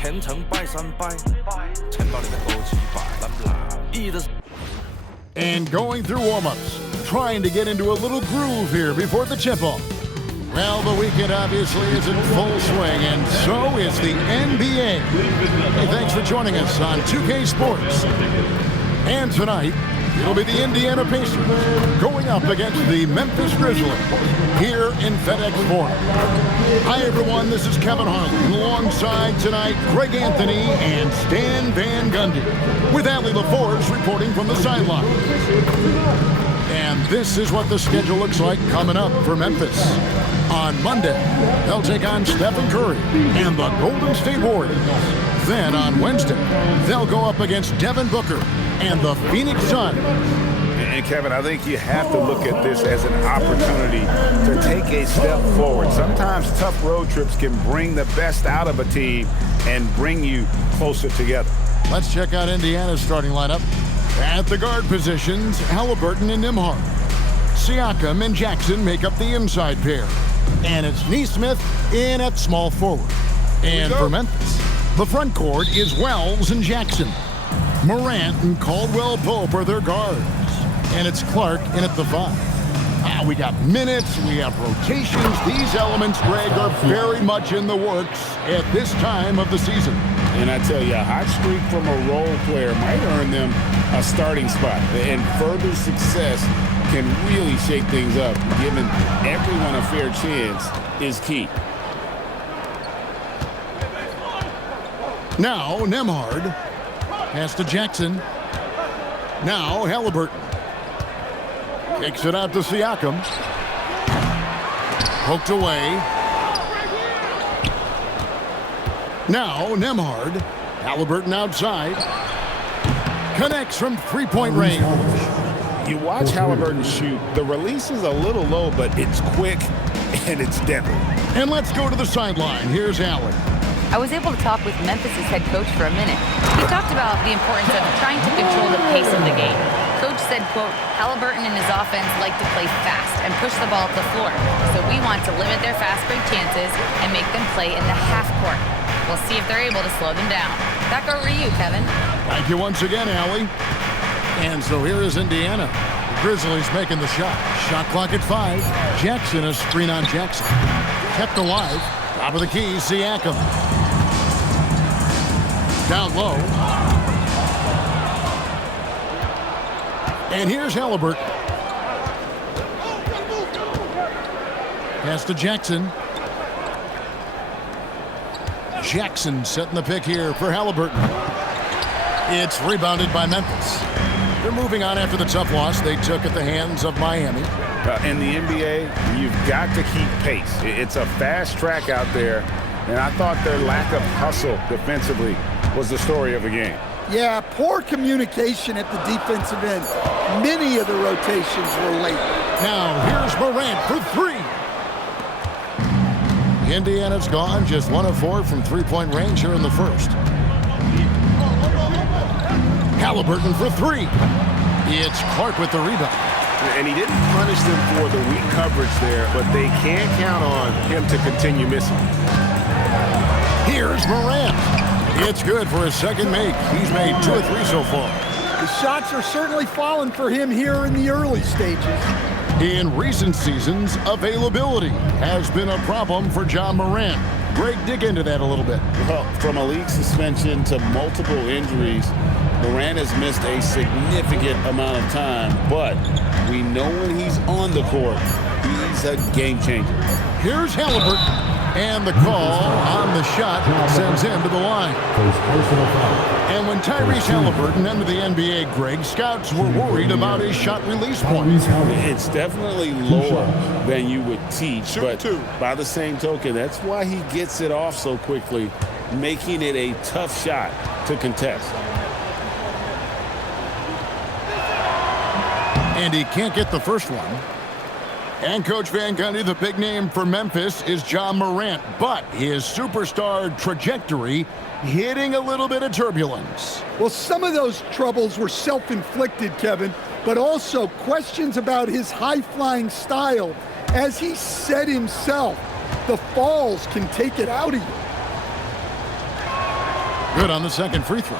前程拜三拜，陈到你的高级把咱拉意的。 And going through warm-ups, trying to get into a little groove here before the tip-off. Well, the weekend obviously is in full swing, and so is the NBA. Hey, thanks for joining us on 2K Sports. And tonight, it'll be the Indiana Pacers going up against the Memphis Grizzlies here in FedEx Forum. Hi, everyone. This is Kevin Harlan. Alongside tonight, Greg Anthony and Stan Van Gundy, with Allie LaForce reporting from the sideline. And this is what the schedule looks like coming up for Memphis. On Monday, they'll take on Stephen Curry and the Golden State Warriors. Then on Wednesday, they'll go up against Devin Booker and the Phoenix Suns. And Kevin, I think you have to look at this as an opportunity to take a step forward. Sometimes tough road trips can bring the best out of a team and bring you closer together. Let's check out Indiana's starting lineup. At the guard positions, Halliburton and Nembhard. Siakam and Jackson make up the inside pair. And it's Nesmith in at small forward. And for Memphis, the front court is Wells and Jackson. Morant and Caldwell Pope are their guards. And it's Clark in at the 5. We got minutes, we have rotations. These elements, Greg, are very much in the works at this time of the season. And I tell you, a hot streak from a role player might earn them a starting spot. And further success can really shake things up. Giving everyone a fair chance is key. Now, Nembhard. Pass to Jackson. Now, Halliburton. Kicks it out to Siakam. Poked away. Now, Nembhard. Halliburton outside. Connects from three-point range. You watch Halliburton shoot. The release is a little low, but it's quick and it's deadly. And let's go to the sideline. Here's Allie. I was able to talk with Memphis' head coach for a minute. He talked about the importance of trying to control the pace of the game. Coach said, quote, Halliburton and his offense like to play fast and push the ball up the floor. So we want to limit their fast break chances and make them play in the half court. We'll see if they're able to slow them down. Back over to you, Kevin. Thank you once again, Allie. And so here is Indiana. The Grizzlies making the shot. Shot clock at 5. Jackson, a screen on Jackson. Kept alive. Top of the key, Siakam. Down low. And here's Halliburton. Pass to Jackson. Jackson setting the pick here for Halliburton. It's rebounded by Memphis. They're moving on after the tough loss they took at the hands of Miami. In the NBA, you've got to keep pace. It's a fast track out there, and I thought their lack of hustle defensively was the story of the game. Yeah, poor communication at the defensive end. Many of the rotations were late. Now, here's Morant for 3. Indiana's gone just 1 of 4 from three-point range here in the first. Halliburton for 3. It's Clark with the rebound. And he didn't punish them for the weak coverage there, but they can't count on him to continue missing. Here's Morant. It's good for his second make. He's made 2 or 3 so far. The shots are certainly falling for him here in the early stages. In recent seasons, availability has been a problem for John Morant. Greg, dig into that a little bit. Well, from a league suspension to multiple injuries, Morant has missed a significant amount of time, but we know when he's on the court, he's a game changer. Here's Halliburton, and the call on the shot sends him to the line. And when Tyrese Halliburton entered the NBA, Greg, scouts were worried about his shot release point. It's definitely lower than you would teach, but by the same token, that's why he gets it off so quickly, making it a tough shot to contest. And he can't get the first one. And Coach Van Gundy, the big name for Memphis is John Morant, but his superstar trajectory hitting a little bit of turbulence. Well, some of those troubles were self-inflicted, Kevin, but also questions about his high-flying style. As he said himself, the falls can take it out of you. Good on the second free throw.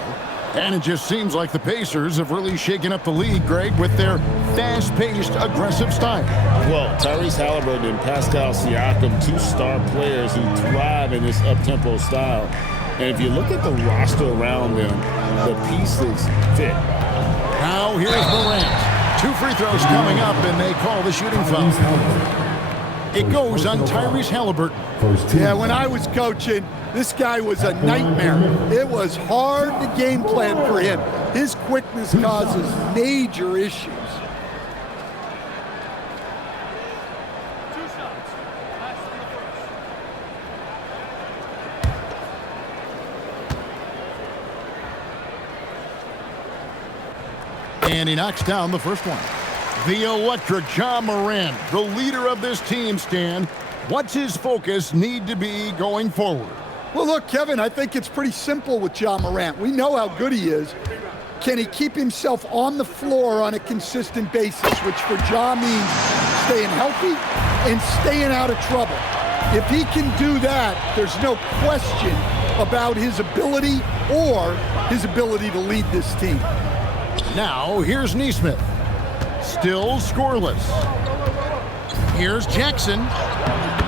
And it just seems like the Pacers have really shaken up the league, Greg, with their fast-paced, aggressive style. Well, Tyrese Halliburton and Pascal Siakam, two star players who thrive in this up-tempo style. And if you look at the roster around them, the pieces fit. Now here's Morant. 2 free throws coming up, and they call the shooting foul. It goes on Tyrese Halliburton. Yeah, when I was coaching, this guy was a nightmare. It was hard to game plan for him. His quickness causes major issues. And he knocks down the first one. The electric Ja Morant, the leader of this team, Stan. What's his focus need to be going forward? Well, look, Kevin, I think it's pretty simple with Ja Morant. We know how good he is. Can he keep himself on the floor on a consistent basis, which for Ja means staying healthy and staying out of trouble. If he can do that, there's no question about his ability or his ability to lead this team. Now, here's Nesmith. Still scoreless. Here's Jackson.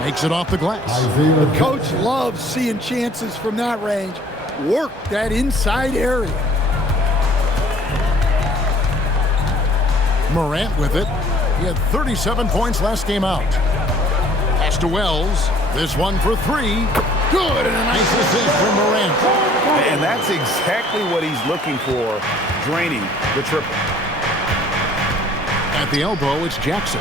Makes it off the glass. The coach loves seeing chances from that range. Work that inside area. Morant with it. He had 37 points last game out. Pass to Wells. This one for 3. Good, and a nice assist from Morant. And that's exactly what he's looking for, draining the triple. At the elbow, it's Jackson.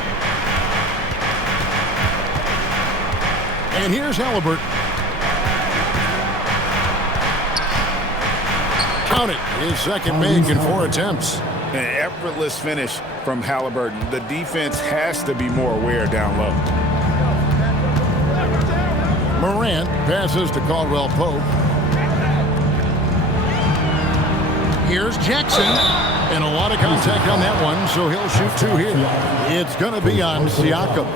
And here's Halliburton. Count it. His second make in 4 attempts. An effortless finish from Halliburton. The defense has to be more aware down low. Morant passes to Caldwell Pope. Here's Jackson. And a lot of contact on that one, so he'll shoot 2 here. It's going to be on Siakam.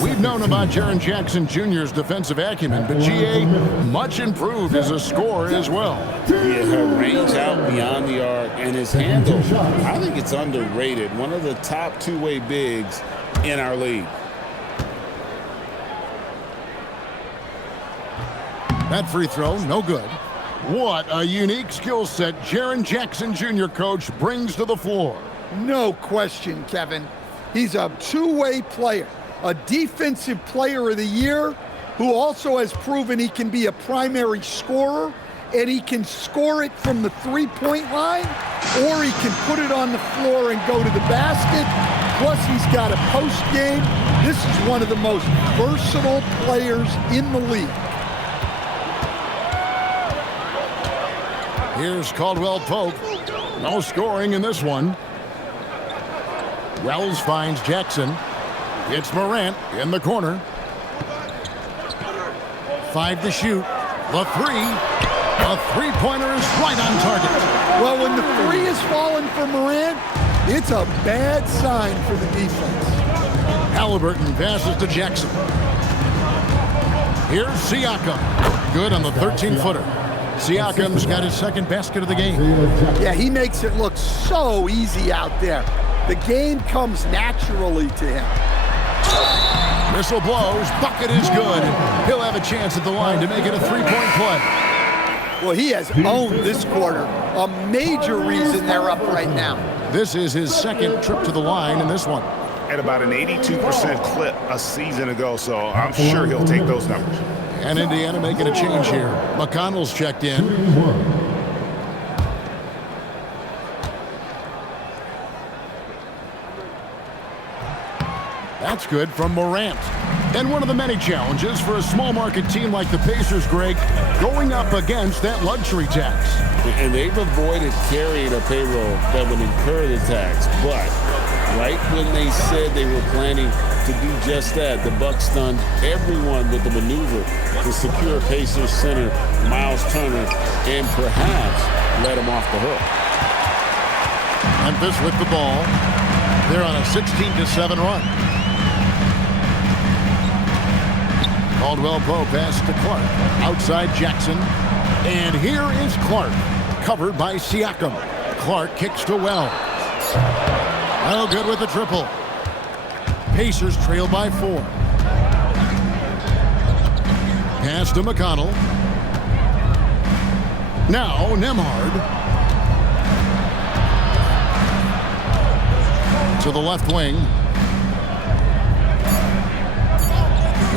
We've known about Jaren Jackson Jr.'s defensive acumen, but GA much improved as a scorer as well. Yeah, her range out beyond the arc and his handle, I think it's underrated. One of the top two-way bigs in our league. That free throw, no good. What a unique skill set Jaren Jackson Jr. coach brings to the floor. No question, Kevin. He's a two-way player, a defensive player of the year who also has proven he can be a primary scorer, and he can score it from the three-point line, or he can put it on the floor and go to the basket. Plus, he's got a post game. This is one of the most versatile players in the league. Here's Caldwell Pope. No scoring in this one. Wells finds Jackson. It's Morant in the corner. 5 to shoot. The 3. A three-pointer is right on target. Well, when the 3 is falling for Morant, it's a bad sign for the defense. Halliburton passes to Jackson. Here's Siakam. Good on the 13-footer. Siakam's got his second basket of the game. Yeah, he makes it look so easy out there. The game comes naturally to him. Whistle blows. Bucket is good. He'll have a chance at the line to make it a three-point play. Well, he has owned this quarter. A major reason they're up right now. This is his second trip to the line in this one. At about an 82% clip a season ago, so I'm sure he'll take those numbers. And Indiana making a change here. McConnell's checked in. That's good from Morant. And one of the many challenges for a small market team like the Pacers, Greg, going up against that luxury tax. And they've avoided carrying a payroll that would incur the tax. But right when they said they were planning to do just that, the Bucks stunned everyone with the maneuver to secure Pacers center Miles Turner and perhaps let him off the hook. Memphis with the ball. They're on a 16-7 run. Caldwell Pope pass to Clark. Outside Jackson. And here is Clark. Covered by Siakam. Clark kicks to Wells. Well, good with the triple. Pacers trail by 4. Pass to McConnell. Now Nembhard. To the left wing.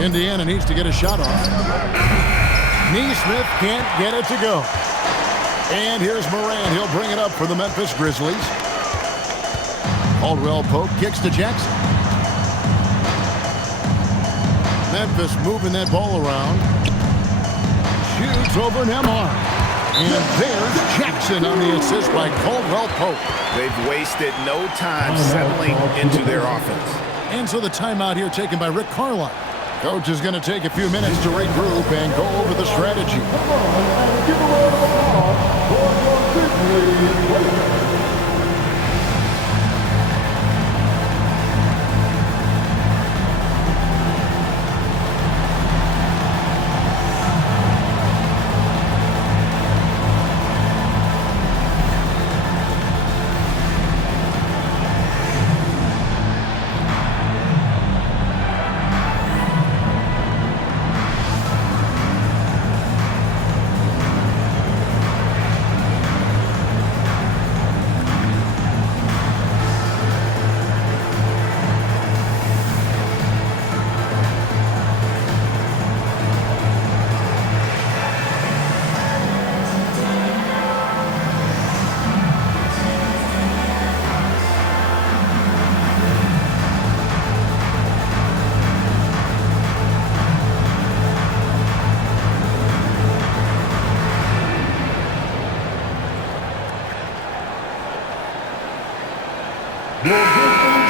Indiana needs to get a shot off. Nesmith can't get it to go. And here's Moran. He'll bring it up for the Memphis Grizzlies. Caldwell Pope kicks to Jackson. Memphis moving that ball around. Shoots over Nembhard. And there's Jackson on the assist by Caldwell Pope. They've wasted no time settling into their offense. And so the timeout here taken by Rick Carlisle. Coach is going to take a few minutes to regroup and go over the strategy.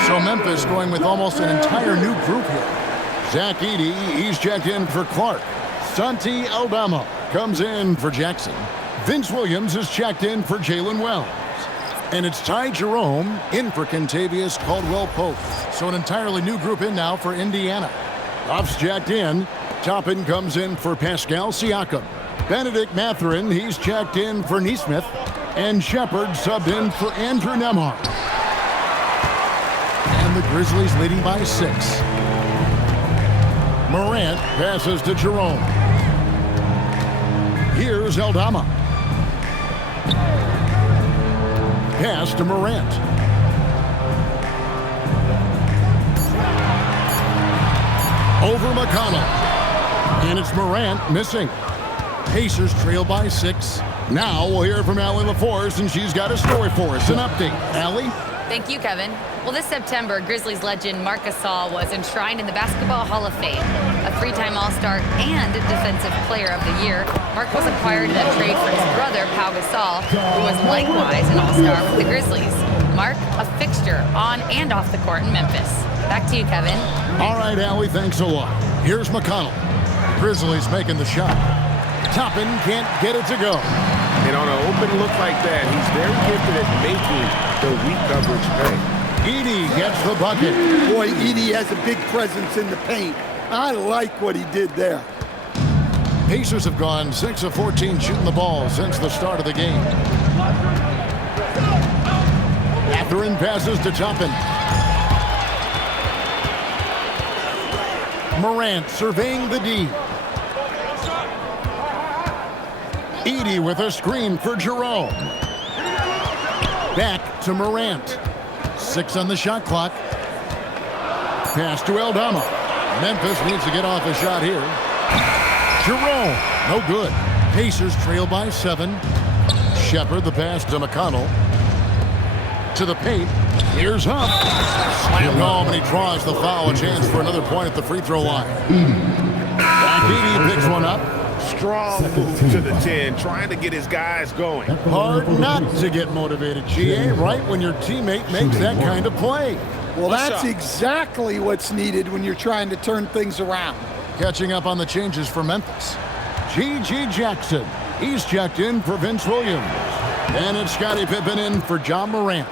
So Memphis going with almost an entire new group here. Zach Edey, he's checked in for Clark. Santi Aldama comes in for Jackson. Vince Williams is checked in for Jalen Wells. And it's Ty Jerome in for Kentavious Caldwell-Pope. So an entirely new group in now for Indiana. Ruff's checked in. Toppin comes in for Pascal Siakam. Benedict Mathurin, he's checked in for Nesmith. And Shepard subbed in for Andrew Nembhard. And the Grizzlies leading by 6. Morant passes to Jerome. Here's Aldama. Pass to Morant. Over McConnell. And it's Morant missing. Pacers trail by 6. Now we'll hear from Allie LaForce, and she's got a story for us. An update. Allie? Thank you, Kevin. Well, this September, Grizzlies legend Marc Gasol was enshrined in the Basketball Hall of Fame. A 3-time All-Star and Defensive Player of the Year, Marc was acquired in a trade for his brother, Pau Gasol, who was likewise an All-Star with the Grizzlies. Marc, a fixture on and off the court in Memphis. Back to you, Kevin. All right, Allie, thanks a lot. Here's McConnell. Grizzlies making the shot. Toppin can't get it to go. And on an open look like that, he's very gifted at making the weak coverage pay. Edey gets the bucket. Boy, Edey has a big presence in the paint. I like what he did there. Pacers have gone 6 of 14 shooting the ball since the start of the game. Mathurin passes to Toppin. Morant surveying the D. Edey with a screen for Jerome. Back to Morant. 6 on the shot clock. Pass to Aldama. Memphis needs to get off a shot here. Jerome, no good. Pacers trail by 7. Shepard, the pass to McConnell. To the paint. Here's Huff. Slam home, and he draws the foul. A chance for another point at the free throw line. Edey picks one up. Strong move to the 10, trying to get his guys going. Hard not to get motivated, GA, right when your teammate makes that kind of play. Well, that's exactly what's needed when you're trying to turn things around. Catching up on the changes for Memphis. G.G. Jackson. He's checked in for Vince Williams. And it's Scottie Pippen in for John Morant.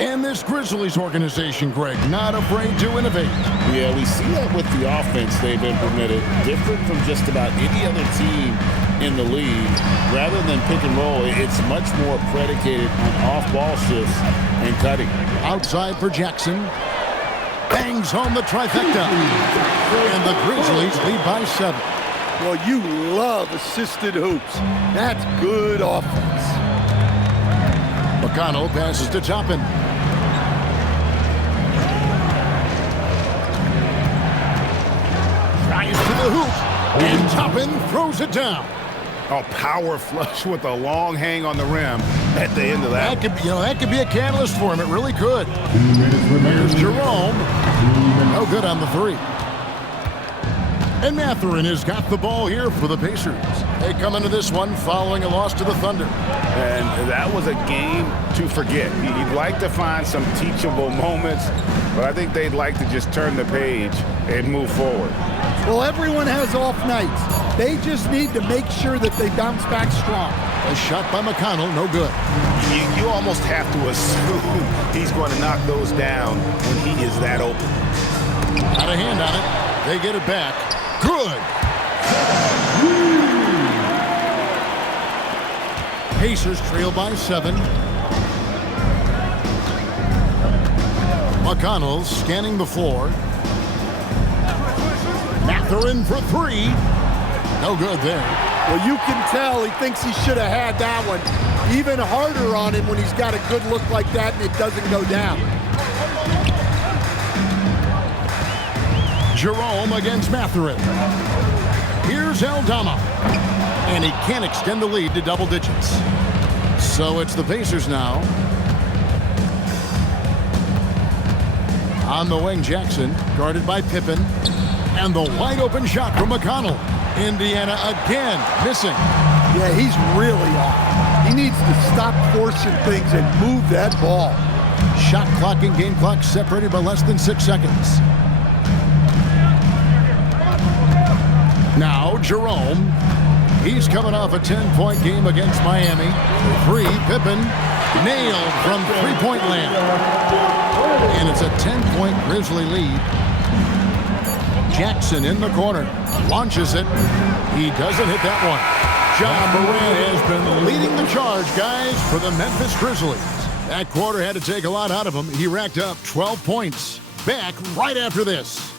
And this Grizzlies organization, Greg, not afraid to innovate. Yeah, we see that with the offense they've implemented, different from just about any other team in the league. Rather than pick and roll, it's much more predicated on off-ball shifts and cutting. Outside for Jackson. Bangs home the trifecta. And the Grizzlies lead by 7. Well, you love assisted hoops. That's good offense. McConnell passes to Toppin. Tries to the hoop. And Toppin throws it down. A power flush with a long hang on the rim at the end of that. That could be a catalyst for him. It really could. Here's Jerome. No good on the 3. And Mathurin has got the ball here for the Pacers. They come into this one following a loss to the Thunder. And that was a game to forget. You'd like to find some teachable moments, but I think they'd like to just turn the page and move forward. Well, everyone has off nights. They just need to make sure that they bounce back strong. A shot by McConnell, no good. You almost have to assume he's going to knock those down when he is that open. Got a hand on it. They get it back. Good. Pacers trail by 7. McConnell scanning the floor. Mathurin for 3. No good there. Well, you can tell he thinks he should have had that one. Even harder on him when he's got a good look like that and it doesn't go down. Jerome against Mathurin. Here's Aldama. And he can't extend the lead to double digits. So it's the Pacers now. On the wing, Jackson, guarded by Pippen. And the wide open shot from McConnell. Indiana again missing. Yeah, he's really off. He needs to stop forcing things and move that ball. Shot clock and game clock separated by less than 6 seconds. Now Jerome. He's coming off a 10-point game against Miami. 3, Pippen nailed from three-point land. And it's a 10-point Grizzly lead. Jackson in the corner. Launches it. He doesn't hit that one. John Moran has been leading the charge, guys, for the Memphis Grizzlies. That quarter had to take a lot out of him. He racked up 12 points. Back right after this.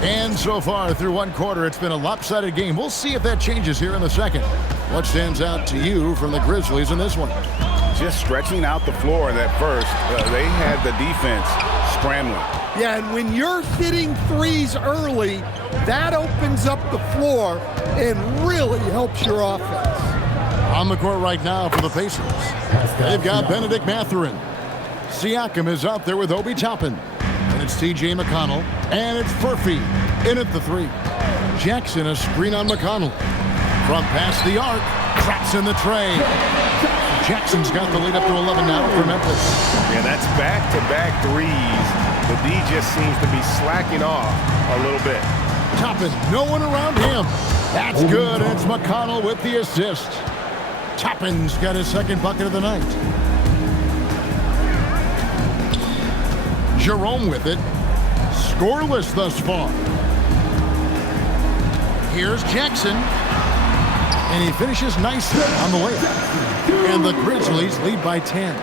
And so far through one quarter, it's been a lopsided game. We'll see if that changes here in the second. What stands out to you from the Grizzlies in this one? Just stretching out the floor that first. They had the defense scrambling. Yeah, and when you're hitting threes early, that opens up the floor and really helps your offense. On the court right now for the Pacers. They've got Benedict Mathurin. Siakam is out there with Obi Toppin. And it's T.J. McConnell. And it's Furphy in at the 3. Jackson a screen on McConnell. From past the arc. Traps in the tray. Jackson's got the lead up to 11 now for Memphis. Yeah, that's back-to-back threes. The D just seems to be slacking off a little bit. Toppin, no one around him. That's good. It's McConnell with the assist. Toppin's got his second bucket of the night. Jerome with it. Scoreless thus far. Here's Jackson. And he finishes nicely on the layup. And the Grizzlies lead by 10.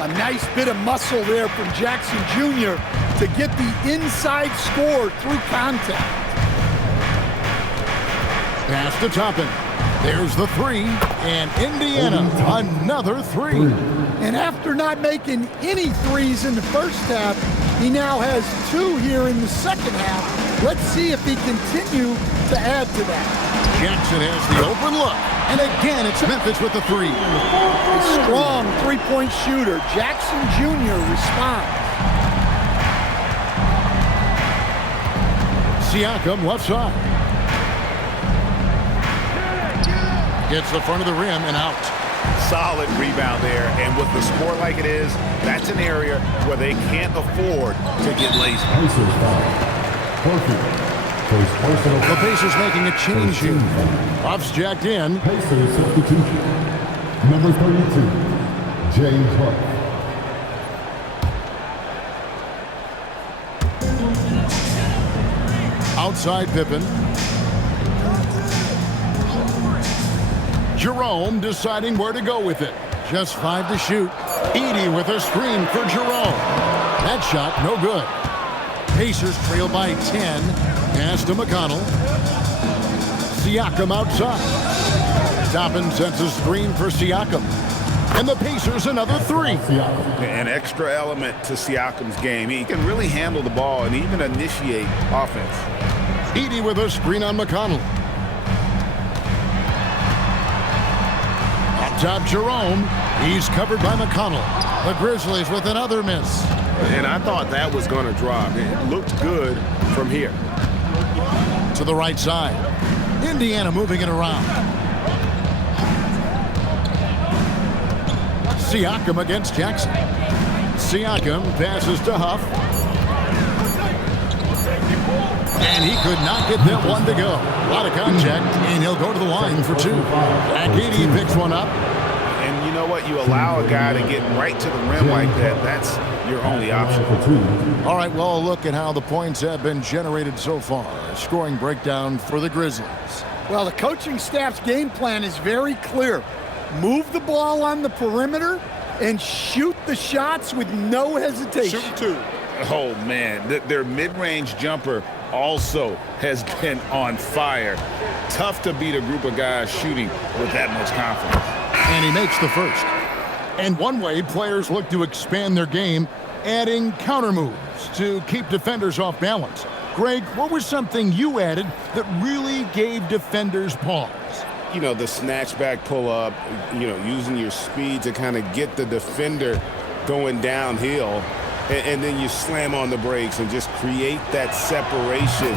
A nice bit of muscle there from Jackson Jr. to get the inside score through contact. Pass to Toppin. There's the 3. And Indiana, another 3. And after not making any threes in the first half, he now has 2 here in the second half. Let's see if he continue to add to that. Jackson has the open look. And again, it's Memphis with the 3. A strong three-point shooter. Jackson Jr. responds. Siakam left side. Gets the front of the rim and out. Solid rebound there. And with the score like it is, that's an area where they can't afford to get lazy. The Pacers making a change here. Buffs jacked in. Pacers substitution. Number 32, James Huff. Outside Pippen. Jerome deciding where to go with it. Just 5 to shoot. Edey with a screen for Jerome. That shot no good. Pacers trail by 10. Pass to McConnell. Siakam outside. Toppin sets a screen for Siakam. And the Pacers another 3. An extra element to Siakam's game. He can really handle the ball and even initiate offense. Edey with a screen on McConnell. Up top, Jerome. He's covered by McConnell. The Grizzlies with another miss. And I thought that was going to drop. It looked good from here. To the right side. Indiana moving it around. Siakam against Jackson. Siakam passes to Huff. And he could not get that one to go. A lot of contact, and he'll go to the line for 2. Edey picks one up. And you know what? You allow a guy to get right to the rim like that. That's your only option. All right, well, look at how the points have been generated so far. A scoring breakdown for the Grizzlies. Well, the coaching staff's game plan is very clear. Move the ball on the perimeter and shoot the shots with no hesitation. Shoot 2. Oh, man. Their mid-range jumper also has been on fire. Tough to beat a group of guys shooting with that much confidence. And he makes the first. And one way players look to expand their game, adding counter moves to keep defenders off balance. Greg, what was something you added that really gave defenders pause? You know, the snatchback pull-up, you know, using your speed to kind of get the defender going downhill, and then you slam on the brakes and just create that separation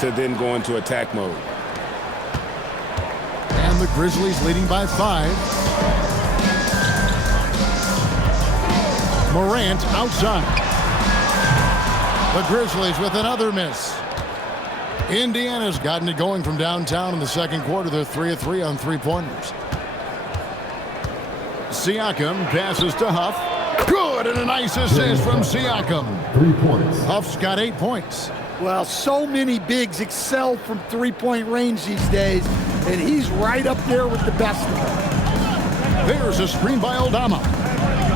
to then go into attack mode. And the Grizzlies leading by 5. Morant outside. The Grizzlies with another miss. Indiana's gotten it going from downtown in the second quarter. They're 3 of 3 on 3-pointers. Siakam passes to Huff. Good, and a nice assist from Siakam. 3 points. Huff's got 8 points. Well, so many bigs excel from three-point range these days, and he's right up there with the best of them. There's a screen by Aldama.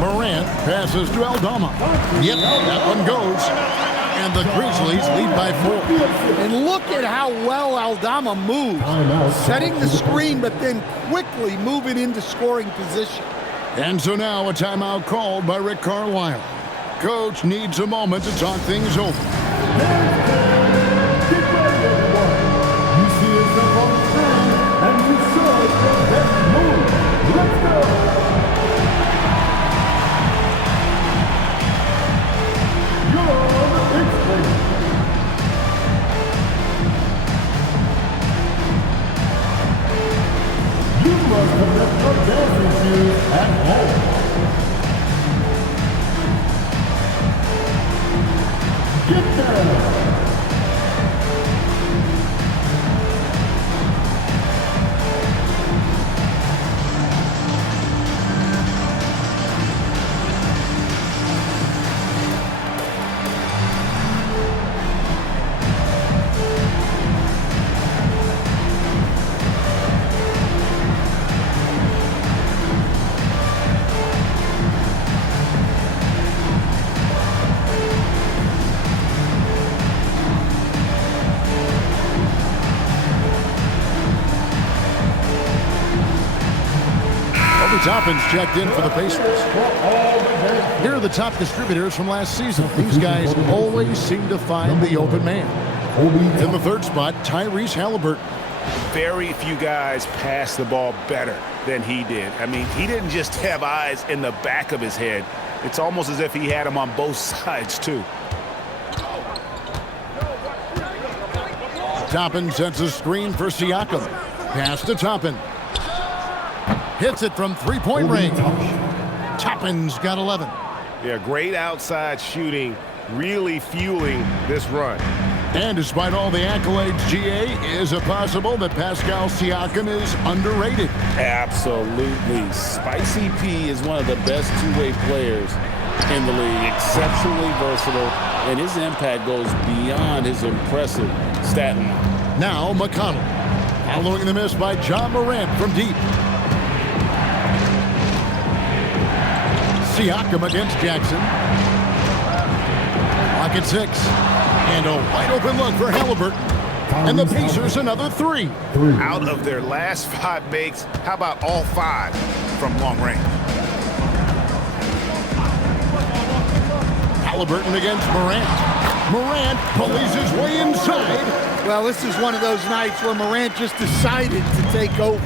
Morant passes to Aldama. Yep, that one goes. And the Grizzlies lead by 4. And look at how well Aldama moves, setting the screen, but then quickly moving into scoring position. And so now a timeout called by Rick Carlisle. Coach needs a moment to talk things over. You see yourself on the screen, and you saw your best move. Let's go! You must have left your dancing shoes at home. Get down! Toppin's checked in for the Pacers. Here are the top distributors from last season. These guys always seem to find the open man. In the third spot, Tyrese Halliburton. Very few guys pass the ball better than he did. I mean, he didn't just have eyes in the back of his head. It's almost as if he had them on both sides, too. Toppin sets a screen for Siakam. Pass to Toppin. Hits it from three-point range. Toppin's got 11. Yeah, great outside shooting, really fueling this run. And despite all the accolades, GA, is it possible that Pascal Siakam is underrated? Absolutely. Spicy P is one of the best two-way players in the league. Exceptionally versatile, and his impact goes beyond his impressive stat line. Now McConnell, following the miss by John Morant from deep. Siakam against Jackson. Clock at 6. And a wide open look for Halliburton. And the Pacers another 3. Out of their last 5 makes, how about all 5 from long range? Halliburton against Morant. Morant pulleys his way inside. Well, this is one of those nights where Morant just decided to take over.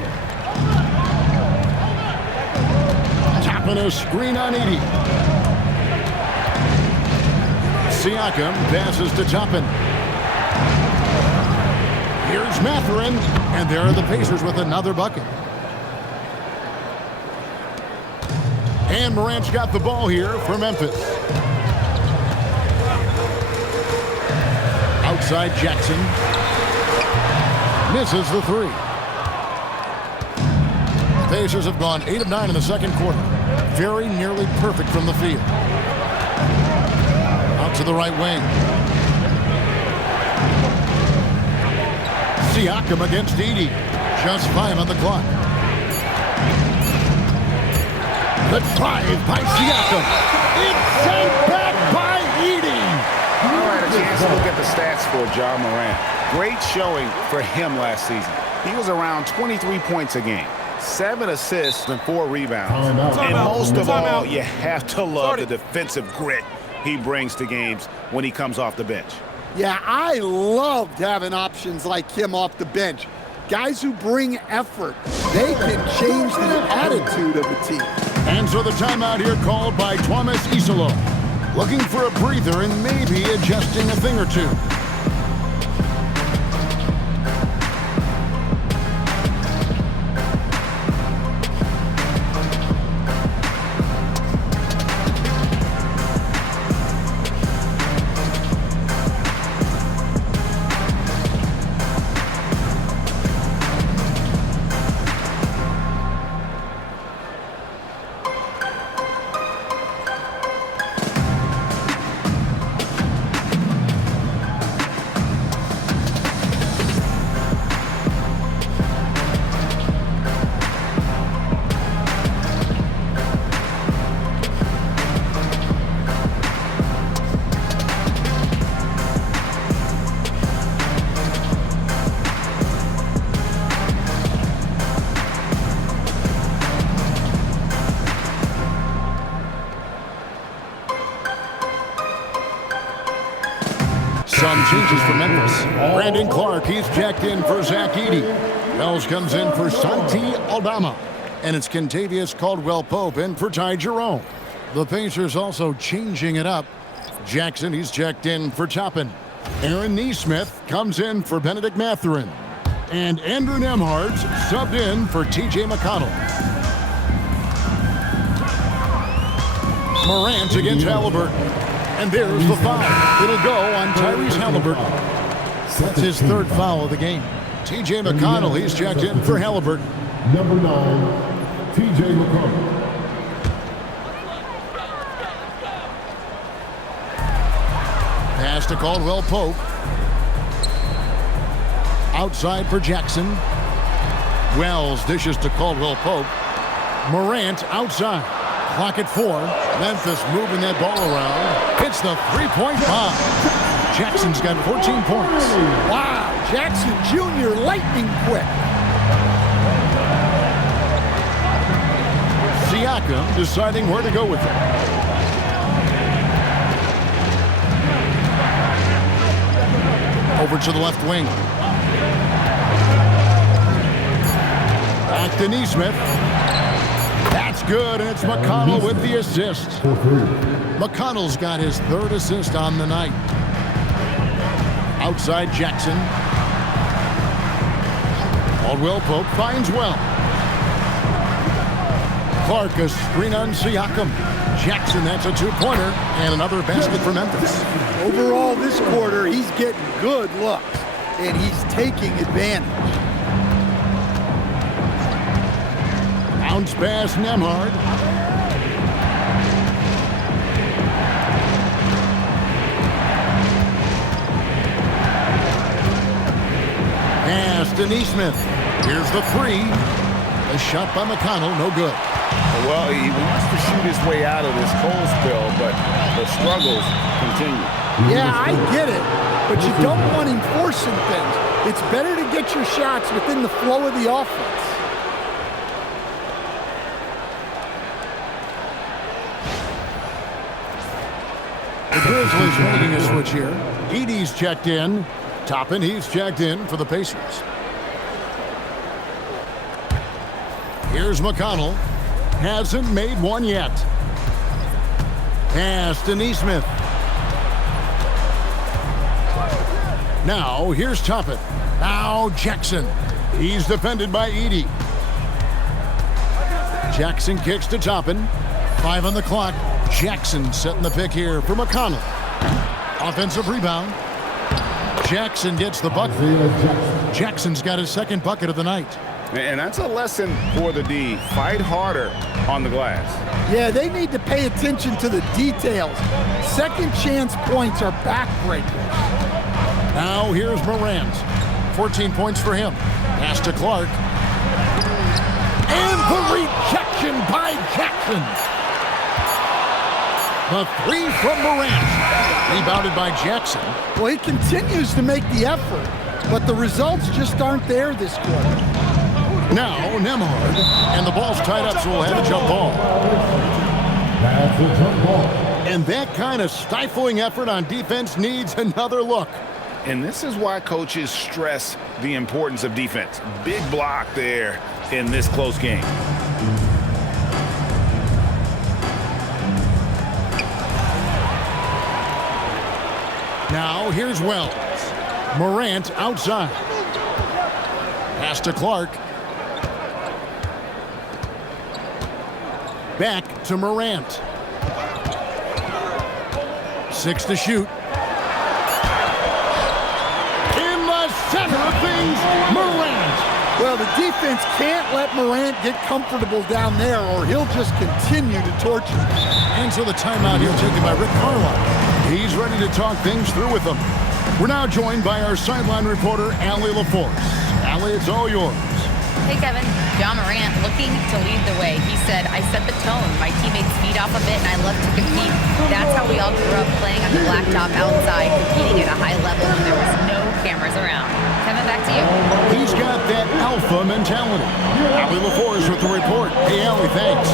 Tapping a screen on Edey. Siakam passes to Toppin. Here's Mathurin, and there are the Pacers with another bucket. And Morant's got the ball here for Memphis. Outside Jackson. Misses the 3. The Pacers have gone 8 of 9 in the second quarter. Very nearly perfect from the field. Out to the right wing. Siakam against Edey. Just 5 on the clock. The drive by Siakam. It's sent back by Edey. All right, a chance to look at the stats for John Morant. Great showing for him last season. He was around 23 points a game, 7 assists and 4 rebounds. And most of all, you have to love the defensive grit he brings to games when he comes off the bench. Yeah, I loved having options like him off the bench. Guys who bring effort. They can change the attitude of a team. And so the timeout here called by Thomas Isolo. Looking for a breather and maybe adjusting a thing or two. Some changes for Memphis. Brandon Clark, he's checked in for Zach Edey. Wells comes in for Santi Aldama. And it's Kentavious Caldwell-Pope in for Ty Jerome. The Pacers also changing it up. Jackson, he's checked in for Toppin. Aaron Nesmith comes in for Benedict Mathurin. And Andrew Nembhard's subbed in for TJ McConnell. Morant against Halliburton. And there's the foul. It'll go on Tyrese Halliburton. That's his 3rd foul of the game. TJ McConnell, he's checked in for Halliburton. Number 9, TJ McConnell. Pass to Caldwell-Pope. Outside for Jackson. Wells dishes to Caldwell-Pope. Morant outside. Clock at 4. Memphis moving that ball around. Hits the 3-point bomb. Jackson's got 14 points. Wow, Jackson Jr. lightning quick. Siakam deciding where to go with it. Over to the left wing. Back to Nesmith. That's good, and it's McConnell with the assist. McConnell's got his 3rd assist on the night. Outside Jackson. Caldwell-Pope finds Wells. Clark, a screen on Siakam. Jackson, that's a two-pointer, and another basket for Memphis. Overall, this quarter, he's getting good looks, and he's taking advantage. Bounce pass, Nemhard. Pass to Neesmith. Here's the three. A shot by McConnell, no good. Well, he wants to shoot his way out of this cold spell, but the struggles continue. Yeah, I get it, but you don't want him forcing things. It's better to get your shots within the flow of the offense. The Grizzlies making a switch here. Edey's checked in. Toppin, he's checked in for the Pacers. Here's McConnell. Hasn't made one yet. Pass to Neesmith. Now, here's Toppin. Now, Jackson. He's defended by Edey. Jackson kicks to Toppin. 5 on the clock. Jackson setting the pick here for McConnell. Offensive rebound. Jackson gets the bucket. Jackson's got his second bucket of the night. And that's a lesson for the D. Fight harder on the glass. Yeah, they need to pay attention to the details. Second chance points are backbreakers. Now here's Morant. 14 points for him. Pass to Clark. And the rejection by Jackson. The three from Morant. Rebounded by Jackson. Well, he continues to make the effort, but the results just aren't there this quarter. Now Nemhard. And the ball's tied up, so we'll have a jump ball. That's a jump ball. And that kind of stifling effort on defense needs another look. And this is why coaches stress the importance of defense. Big block there in this close game. Now here's Wells. Morant outside. Pass to Clark. Back to Morant. 6 to shoot. In the center of things, Morant. Well, the defense can't let Morant get comfortable down there, or he'll just continue to torture. And so the timeout here taken by Rick Carlisle. He's ready to talk things through with them. We're now joined by our sideline reporter, Allie LaForce. Allie, it's all yours. Hey, Kevin. John Morant looking to lead the way. He said, I set the tone. My teammates feed off of it, and I love to compete. That's how we all grew up, playing on the blacktop outside, competing at a high level when there was no cameras around. Kevin, back to you. He's got that alpha mentality. Allie LaForce with the report. Hey, Allie, thanks.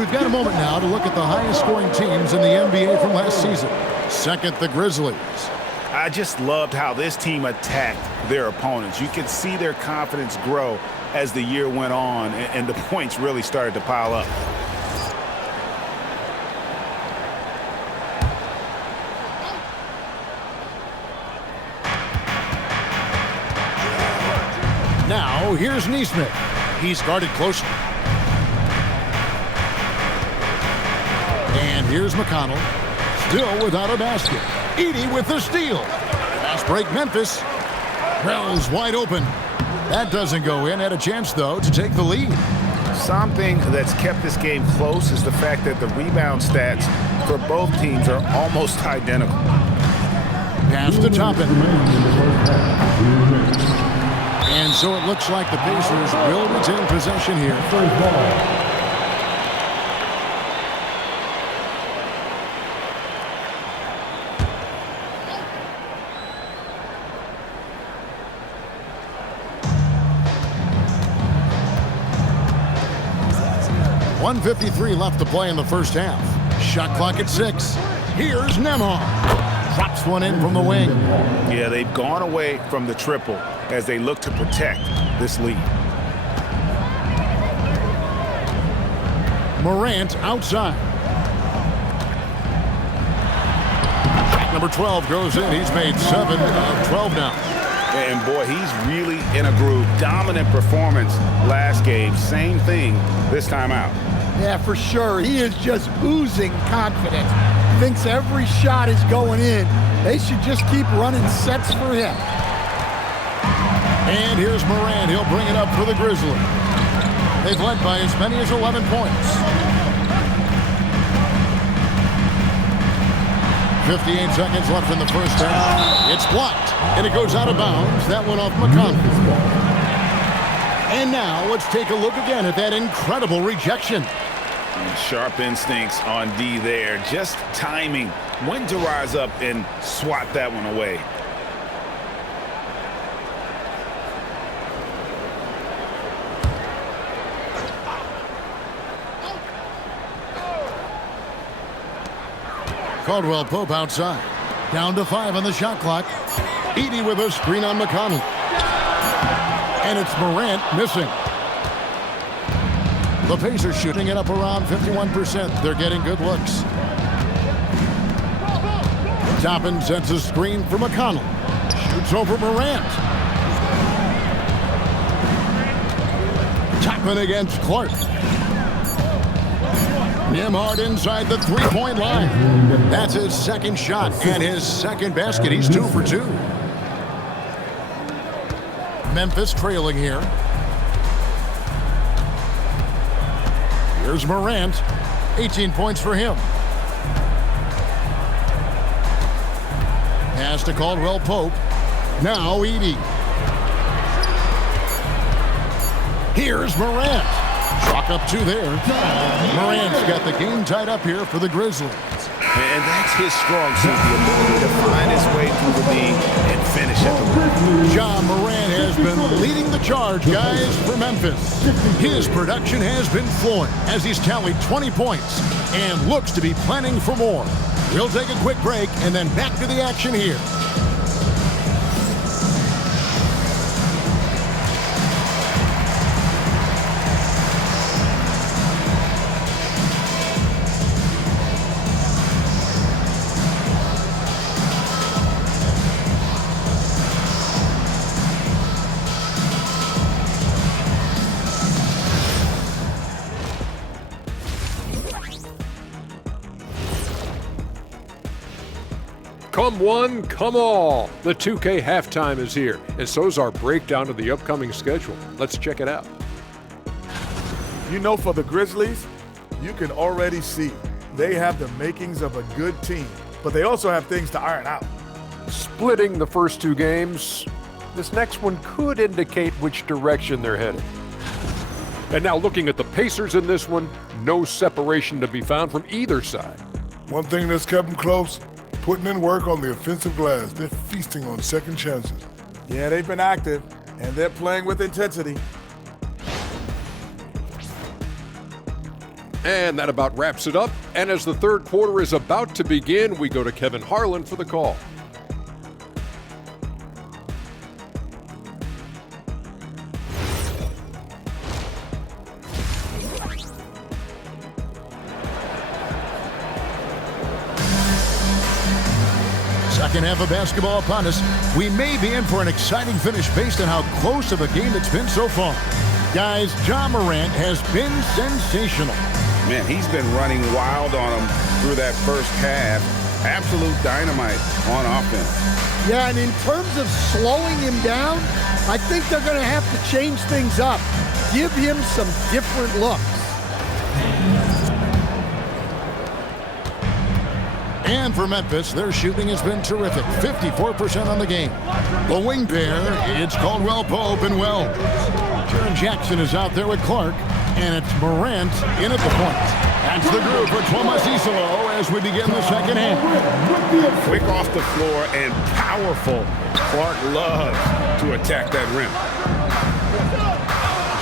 We've got a moment now to look at the highest scoring teams in the NBA from last season. Second, the Grizzlies. I just loved how this team attacked their opponents. You could see their confidence grow as the year went on, and the points really started to pile up. Now, here's Neesmith. He's guarded closely. And here's McConnell, still without a basket. Edey with the steal. Fast break, Memphis. Wells wide open. That doesn't go in. Had a chance, though, to take the lead. Something that's kept this game close is the fact that the rebound stats for both teams are almost identical. Pass to Toppin. And so it looks like the Pacers will retain possession here. 1:53 left to play in the first half. Shot clock at 6. Here's Nembhard. Drops one in from the wing. Yeah, they've gone away from the triple as they look to protect this lead. Morant outside. Number 12 goes in. He's made 7 of 12 now. And boy, he's really in a groove. Dominant performance last game. Same thing this time out. Yeah, for sure. He is just oozing confidence. Thinks every shot is going in. They should just keep running sets for him. And here's Morant. He'll bring it up for the Grizzlies. They've led by as many as 11 points. 58 seconds left in the first half. It's blocked, and it goes out of bounds. That went off McConnell. And now let's take a look again at that incredible rejection. Sharp instincts on D there. Just timing when to rise up and swat that one away. Caldwell Pope outside. Down to 5 on the shot clock. Edey with a screen on McConnell. And it's Morant missing. The Pacers shooting it up around 51%. They're getting good looks. Toppin sets a screen for McConnell. Shoots over Morant. Toppin against Clark. Nembhard inside the three-point line. That's his second shot and his second basket. He's 2 for 2. Memphis trailing here. Here's Morant. 18 points for him. Pass to Caldwell Pope. Now Edey. Here's Morant. Chalk up 2 there. Morant's got the game tied up here for the Grizzlies. And that's his strong suit, the ability to find his way through the league and finish at the rim. Ja Morant has been leading the charge, guys, for Memphis. His production has been flowing as he's tallied 20 points and looks to be planning for more. We'll take a quick break and then back to the action here. Come one, come all. The 2K halftime is here, and so is our breakdown of the upcoming schedule. Let's check it out. You know, for the Grizzlies, you can already see they have the makings of a good team, but they also have things to iron out. Splitting the first 2 games, this next one could indicate which direction they're headed. And now looking at the Pacers in this one, no separation to be found from either side. One thing that's kept them close, putting in work on the offensive glass. They're feasting on second chances. Yeah, they've been active, and they're playing with intensity. And that about wraps it up. And as the third quarter is about to begin, we go to Kevin Harlan for the call. Second half of basketball upon us. We may be in for an exciting finish based on how close of a game it's been so far. Guys, Ja Morant has been sensational. Man, he's been running wild on them through that first half. Absolute dynamite on offense. Yeah, and in terms of slowing him down, I think they're going to have to change things up. Give him some different looks. And for Memphis, their shooting has been terrific. 54% on the game. The wing pair, it's Caldwell Pope and Wells. Jaren Jackson is out there with Clark, and it's Morant in at the point. That's the group for Thomas Isolo as we begin the second half. Quick off the floor and powerful. Clark loves to attack that rim.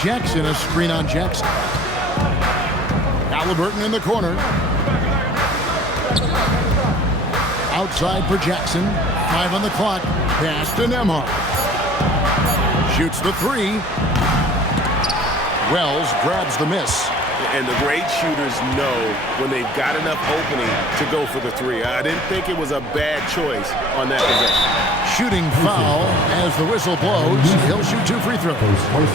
Jackson, a screen on Jackson. Halliburton in the corner. Outside for Jackson. 5 on the clock. Pass to Nembhard. Shoots the 3. Wells grabs the miss. And the great shooters know when they've got enough opening to go for the 3. I didn't think it was a bad choice on that possession. Shooting foul as the whistle blows. He'll shoot 2 free throws.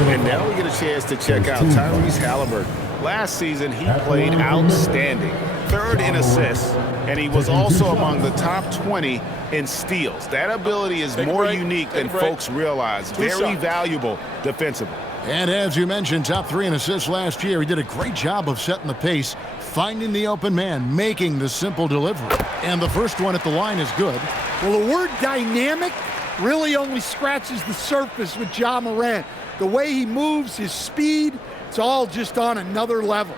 And now we get a chance to check out Tyrese Halliburton. Last season, he played outstanding. 3rd in assists, and he was also among the top 20 in steals. That ability is more unique than folks realize. Very valuable defensively. And as you mentioned, top 3 in assists last year. He did a great job of setting the pace, finding the open man, making the simple delivery. And the first one at the line is good. Well, the word dynamic really only scratches the surface with Ja Morant. The way he moves, his speed, it's all just on another level.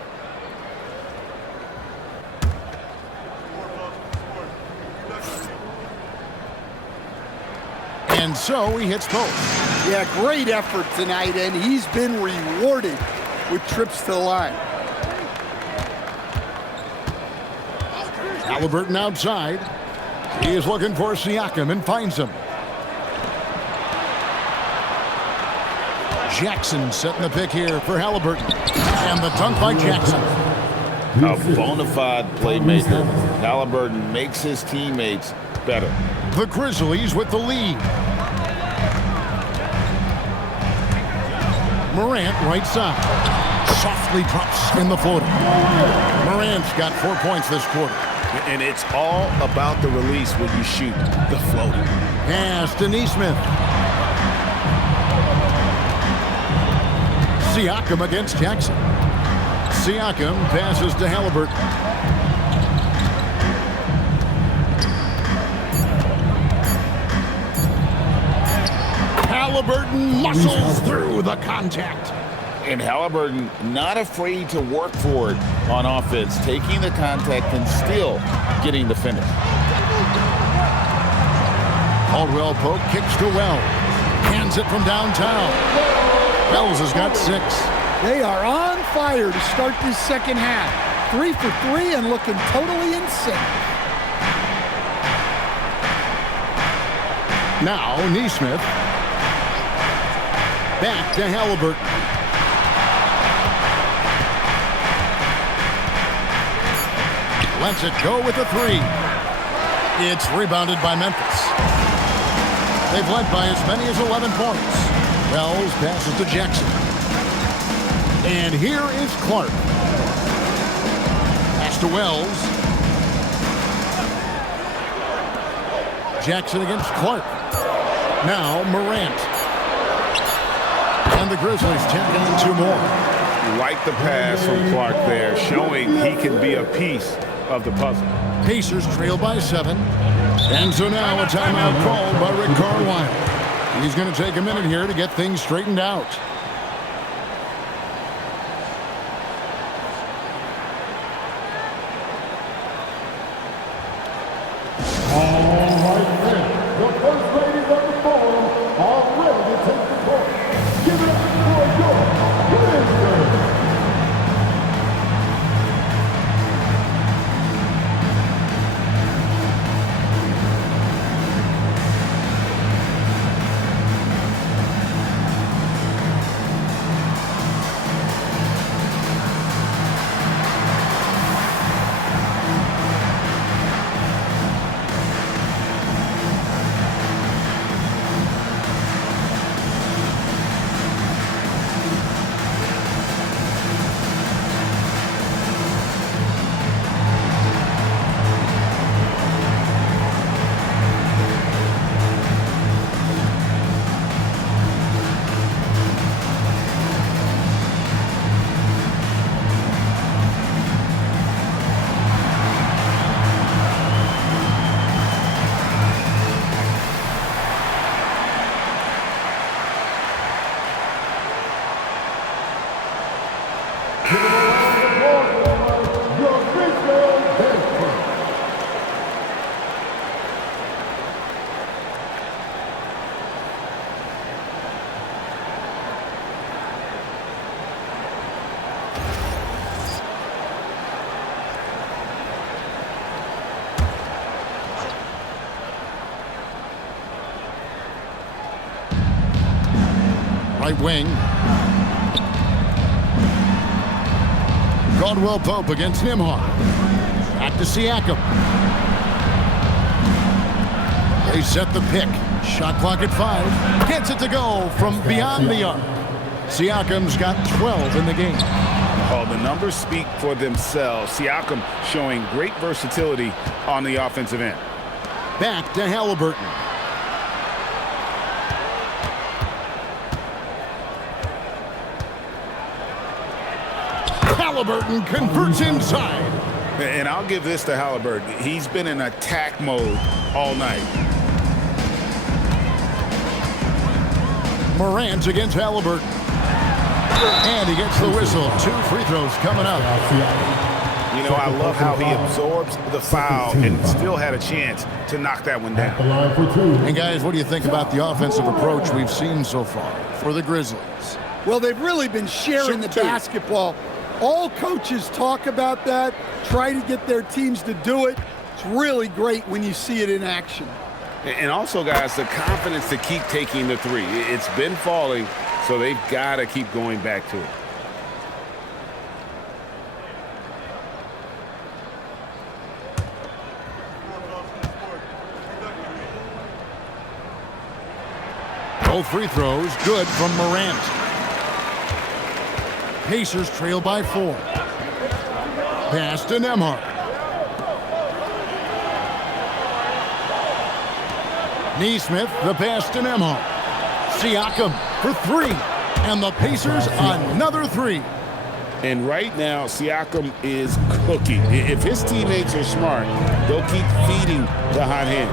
And so he hits both. Yeah, great effort tonight, and he's been rewarded with trips to the line. Halliburton outside. He is looking for Siakam and finds him. Jackson setting the pick here for Halliburton. And the dunk by Jackson. A bona fide playmaker. Halliburton makes his teammates better. The Grizzlies with the lead. Morant right side. Softly drops in the floater. Morant's got 4 points this quarter. And it's all about the release when you shoot the floater. Pass to Nesmith. Siakam against Jackson. Siakam passes to Halliburton. Halliburton muscles through the contact. And Halliburton not afraid to work for it on offense, taking the contact and still getting the finish. Caldwell Pope kicks to Wells. Hands it from downtown. Wells has got 6. They are on fire to start this second half. 3 for 3 and looking totally in sync. Now Nesmith. Back to Halliburton. Lets it go with a 3. It's rebounded by Memphis. They've led by as many as 11 points. Wells passes to Jackson. And here is Clark. Pass to Wells. Jackson against Clark. Now Morant. And the Grizzlies tack on 2 more. Like the pass from Clark there, showing he can be a piece of the puzzle. Pacers trail by 7. And so now a timeout called by Rick Carlisle. He's going to take a minute here to get things straightened out. The first ladies of the forum are ready to take the court. Give it up for your Grizzlies. Right wing. Caldwell Pope against Nembhard. Back to Siakam. They set the pick. Shot clock at 5. Gets it to go from beyond the arc. Siakam's got 12 in the game. Oh, the numbers speak for themselves. Siakam showing great versatility on the offensive end. Back to Halliburton. Halliburton converts inside. And I'll give this to Halliburton. He's been in attack mode all night. Morant against Halliburton. And he gets the whistle. 2 free throws coming up. You know, I love how he absorbs the foul and still had a chance to knock that one down. And guys, what do you think about the offensive approach we've seen so far for the Grizzlies? Well, they've really been sharing the basketball. All coaches talk about that, try to get their teams to do it. It's really great when you see it in action. And also, guys, the confidence to keep taking the three. It's been falling, so they've got to keep going back to it. Both free throws good from Morant. Pacers trail by 4. Pass to Nembhard. Neesmith, the pass to Nembhard. Siakam for 3. And the Pacers another 3. And right now, Siakam is cooking. If his teammates are smart, they'll keep feeding the hot hand.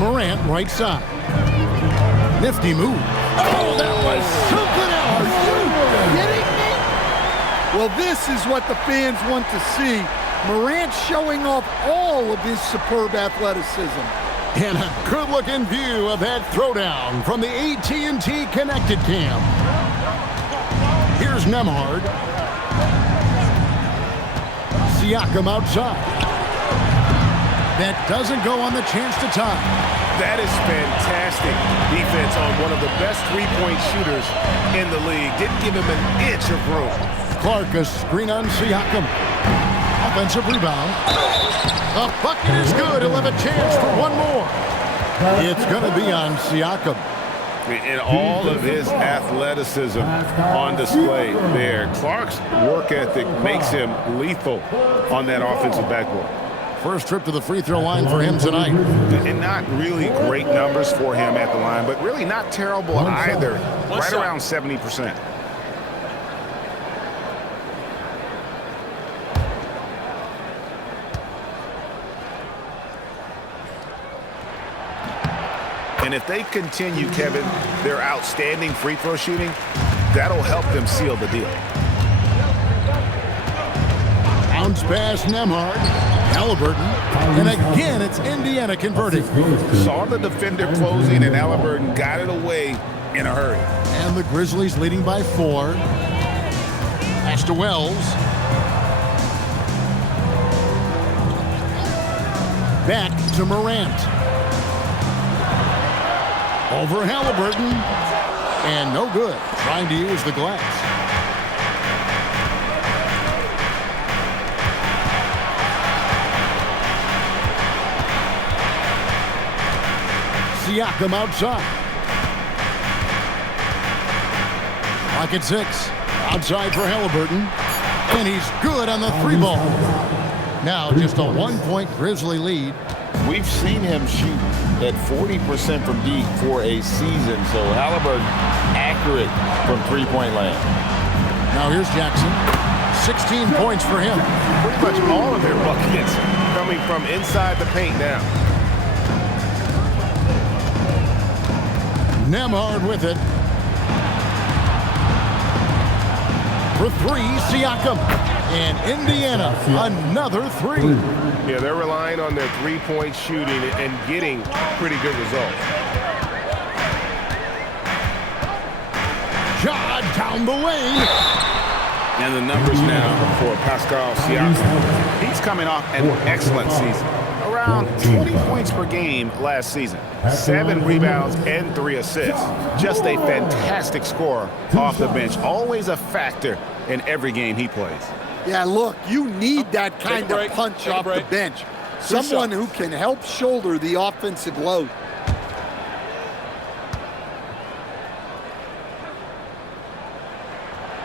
Morant right side. Nifty move. Oh, that was something else. Are you kidding me? Well, this is what the fans want to see. Morant showing off all of his superb athleticism. And a good-looking view of that throwdown from the AT&T Connected Cam. Here's Nembhard. Siakam outside. That doesn't go on the chance to tie. That is fantastic defense on one of the best three-point shooters in the league. Didn't give him an inch of room. Clark, a screen on Siakam. Offensive rebound. The bucket is good. He'll have a chance for one more. It's going to be on Siakam. And all of his athleticism on display there. Clark's work ethic makes him lethal on that offensive backboard. First trip to the free throw line for him tonight. And not really great numbers for him at the line, but really not terrible either. Right around 70%. And if they continue, Kevin, their outstanding free throw shooting, that'll help them seal the deal. Bounce pass Nembhard. Halliburton. And again, it's Indiana converting. Saw the defender closing, and Halliburton got it away in a hurry. And the Grizzlies leading by 4. Pass to Wells. Back to Morant. Over Halliburton. And no good. Trying to use the glass. Siakam outside. Clock at 6. Outside for Halliburton. And he's good on the 3-ball. Now just a 1-point Grizzly lead. We've seen him shoot at 40% from deep for a season. So Halliburton accurate from three-point land. Now here's Jackson. 16 points for him. Pretty much all of their buckets coming from inside the paint now. Nembhard with it. For 3, Siakam. And Indiana, another 3. Yeah, they're relying on their three-point shooting and getting pretty good results. Shot down the lane. And the numbers now for Pascal Siakam. He's coming off an excellent season. Around 20 points per game last season. 7 rebounds and 3 assists. Just a fantastic scorer off the bench. Always a factor in every game he plays. Yeah, look, you need that kind of punch off the bench. Someone who can help shoulder the offensive load.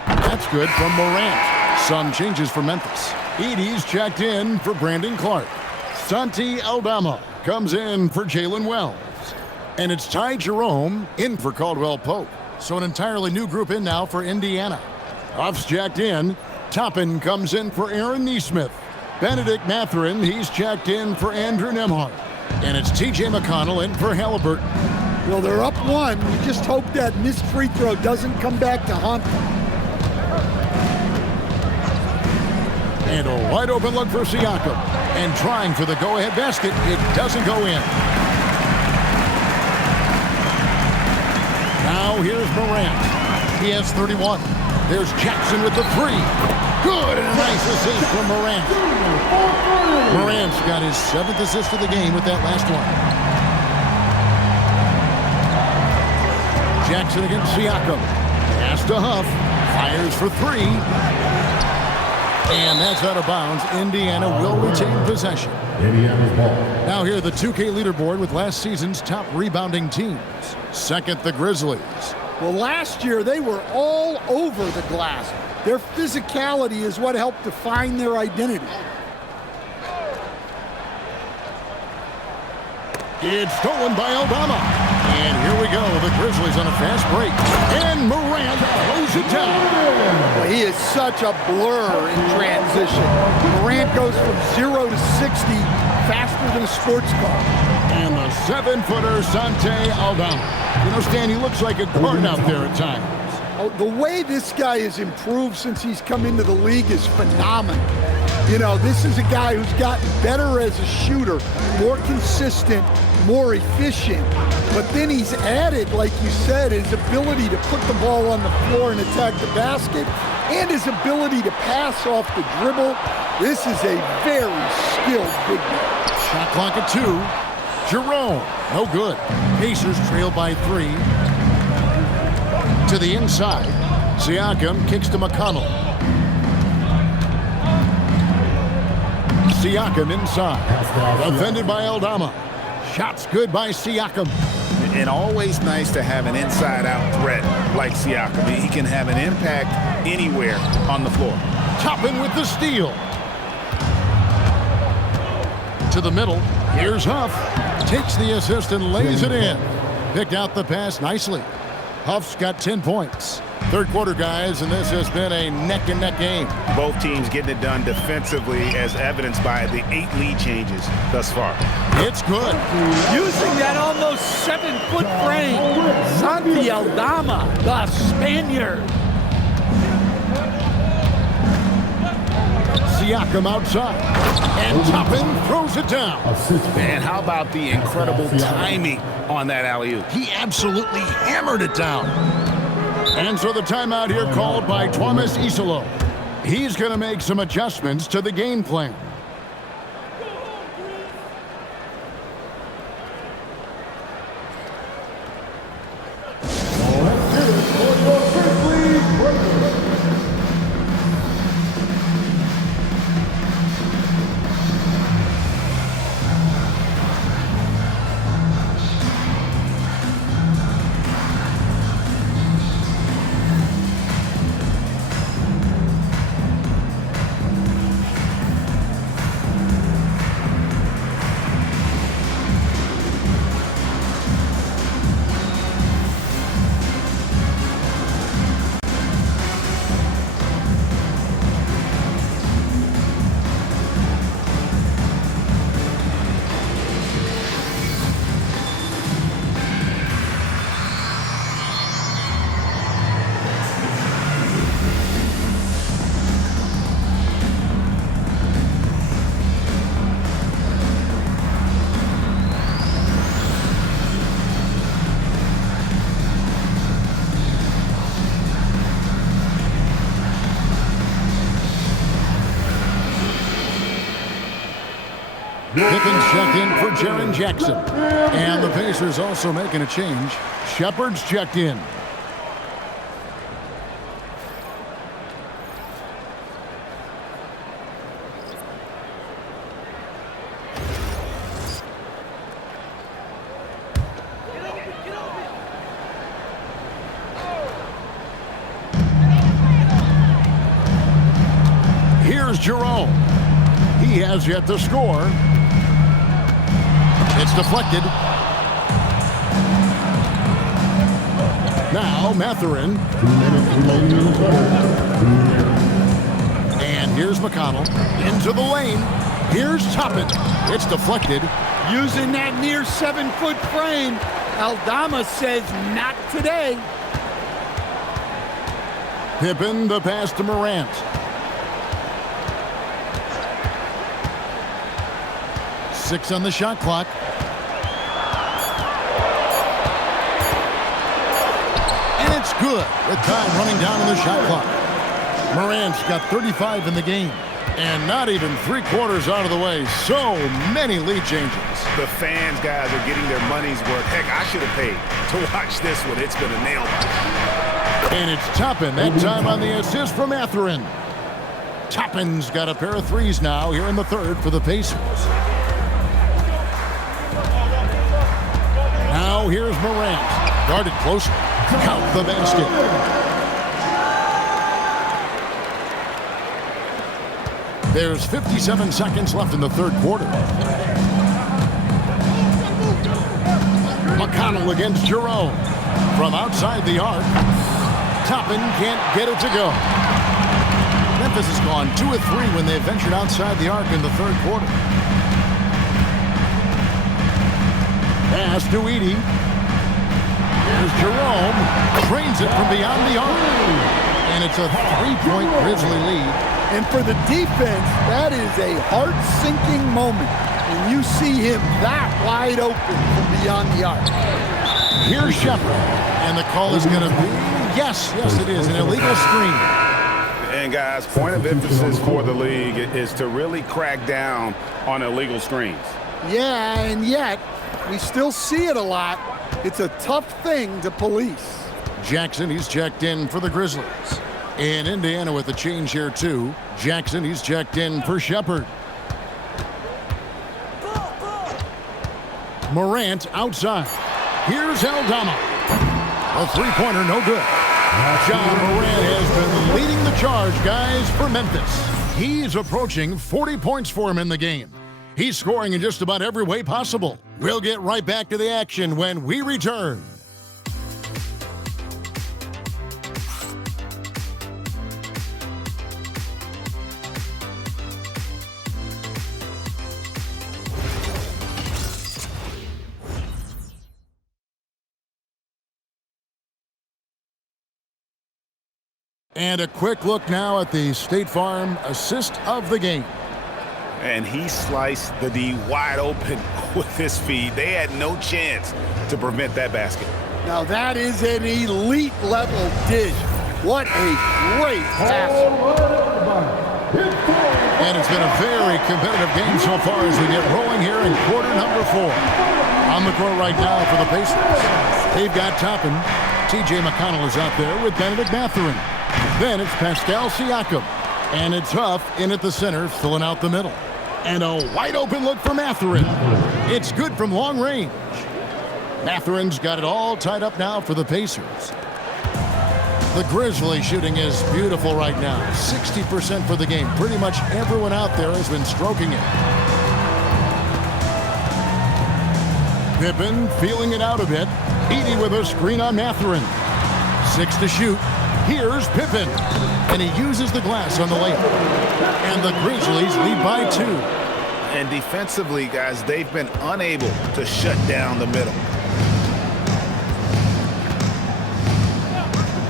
That's good from Morant. Some changes for Memphis. Edie's checked in for Brandon Clark. Santi Aldama comes in for Jalen Wells. And it's Ty Jerome in for Caldwell Pope. So an entirely new group in now for Indiana. Huff's checked in. Toppin comes in for Aaron Nesmith. Benedict Mathurin, he's checked in for Andrew Nembhard. And it's T.J. McConnell in for Halliburton. Well, they're up 1. You just hope that missed free throw doesn't come back to haunt them. And a wide open look for Siakam. And trying for the go-ahead basket. It doesn't go in. Now here's Morant. He has 31. There's Jackson with the 3. Good, and a nice assist from Morant. Morant's got his 7th assist of the game with that last one. Jackson against Siakam. Pass to Huff. Fires for 3. And that's out of bounds. Indiana will retain possession. Now here, the 2K leaderboard with last season's top rebounding teams. Second, the Grizzlies. Well, last year they were all over the glass. Their physicality is what helped define their identity. It's stolen by Aldama. And here we go, the Grizzlies on a fast break. And Morant throws it down. Well, he is such a blur in transition. Morant goes from 0 to 60 faster than a sports car. And the 7-footer, Santi Aldama. You know, Stan, he looks like a guard out there at times. Oh, the way this guy has improved since he's come into the league is phenomenal. You know, this is a guy who's gotten better as a shooter, more consistent, more efficient. But then he's added, like you said, his ability to put the ball on the floor and attack the basket, and his ability to pass off the dribble. This is a very skilled big man. Shot clock at 2. Jerome, no good. Pacers trail by 3. To the inside. Siakam kicks to McConnell. Siakam inside. Defended by Aldama. Shots good by Siakam. And always nice to have an inside-out threat like Siakam. He can have an impact anywhere on the floor. Toppin with the steal. To the middle. Here's Huff. Takes the assist and lays it in. Picked out the pass nicely. Huff's got 10 points. Third quarter, guys, and this has been a neck-and-neck game. Both teams getting it done defensively, as evidenced by the 8 lead changes thus far. It's good. Using that almost 7-foot frame, Santi Aldama, the Spaniard. Siakam outside. And Toppin throws it down. And how about the incredible timing on that alley-oop? He absolutely hammered it down. And so the timeout here called by Thomas Isolo. He's going to make some adjustments to the game plan. Pippin's checked in for Jaren Jackson. And the Pacers also making a change. Shepard's checked in. Here's Jerome. He has yet to score. It's deflected. Now Mathurin. And here's McConnell. Into the lane. Here's Toppin. It's deflected. Using that near 7-foot frame. Aldama says not today. Pippen, the pass to Morant. Six on the shot clock. And it's good with time running down on the shot clock. Morant's got 35 in the game. And not even 3/4 out of the way. So many lead changes. The fans, guys, are getting their money's worth. Heck, I should have paid to watch this one. It's been a nail biter. And it's Toppin, that time on the assist from Mathurin. Toppin's got a pair of threes now here in the third for the Pacers. Now here's Morant. Guarded close. Count the basket. There's 57 seconds left in the third quarter. McConnell against Jerome. From outside the arc. Toppin can't get it to go. Memphis has gone 2 of 3 when they ventured outside the arc in the third quarter. Pass to Edey. Here's Jerome. Trains it from beyond the arc. And it's a 3-point Grizzly lead. And for the defense, that is a heart-sinking moment. And you see him that wide open from beyond the arc. Here's Shepard. And the call is going to be, yes, it is, an illegal screen. And guys, point of emphasis for the league is to really crack down on illegal screens. Yeah, and yet, we still see it a lot. It's a tough thing to police. Jackson, he's checked in for the Grizzlies. And Indiana with a change here, too. Jackson, he's checked in for Shepard. Morant outside. Here's Aldama. A three-pointer, no good. John Morant has been leading the charge, guys, for Memphis. He's approaching 40 points for him in the game. He's scoring in just about every way possible. We'll get right back to the action when we return. And a quick look now at the State Farm assist of the game. And he sliced the D wide open with his feet. They had no chance to prevent that basket. Now that is an elite level dish. What a great pass. And it's been a very competitive game so far as we get rolling here in quarter number 4. On the court right now for the Pacers. They've got Toppin. TJ McConnell is out there with Benedict Mathurin. Then it's Pascal Siakam. And it's Huff in at the center, filling out the middle. And a wide open look for Mathurin. It's good from long range. Mathurin's got it all tied up now for the Pacers. The Grizzly shooting is beautiful right now. 60% for the game. Pretty much everyone out there has been stroking it. Pippen feeling it out a bit. Edey with a screen on Mathurin. 6 to shoot. Here's Pippen. And he uses the glass on the layup. And the Grizzlies lead by 2. And defensively, guys, they've been unable to shut down the middle.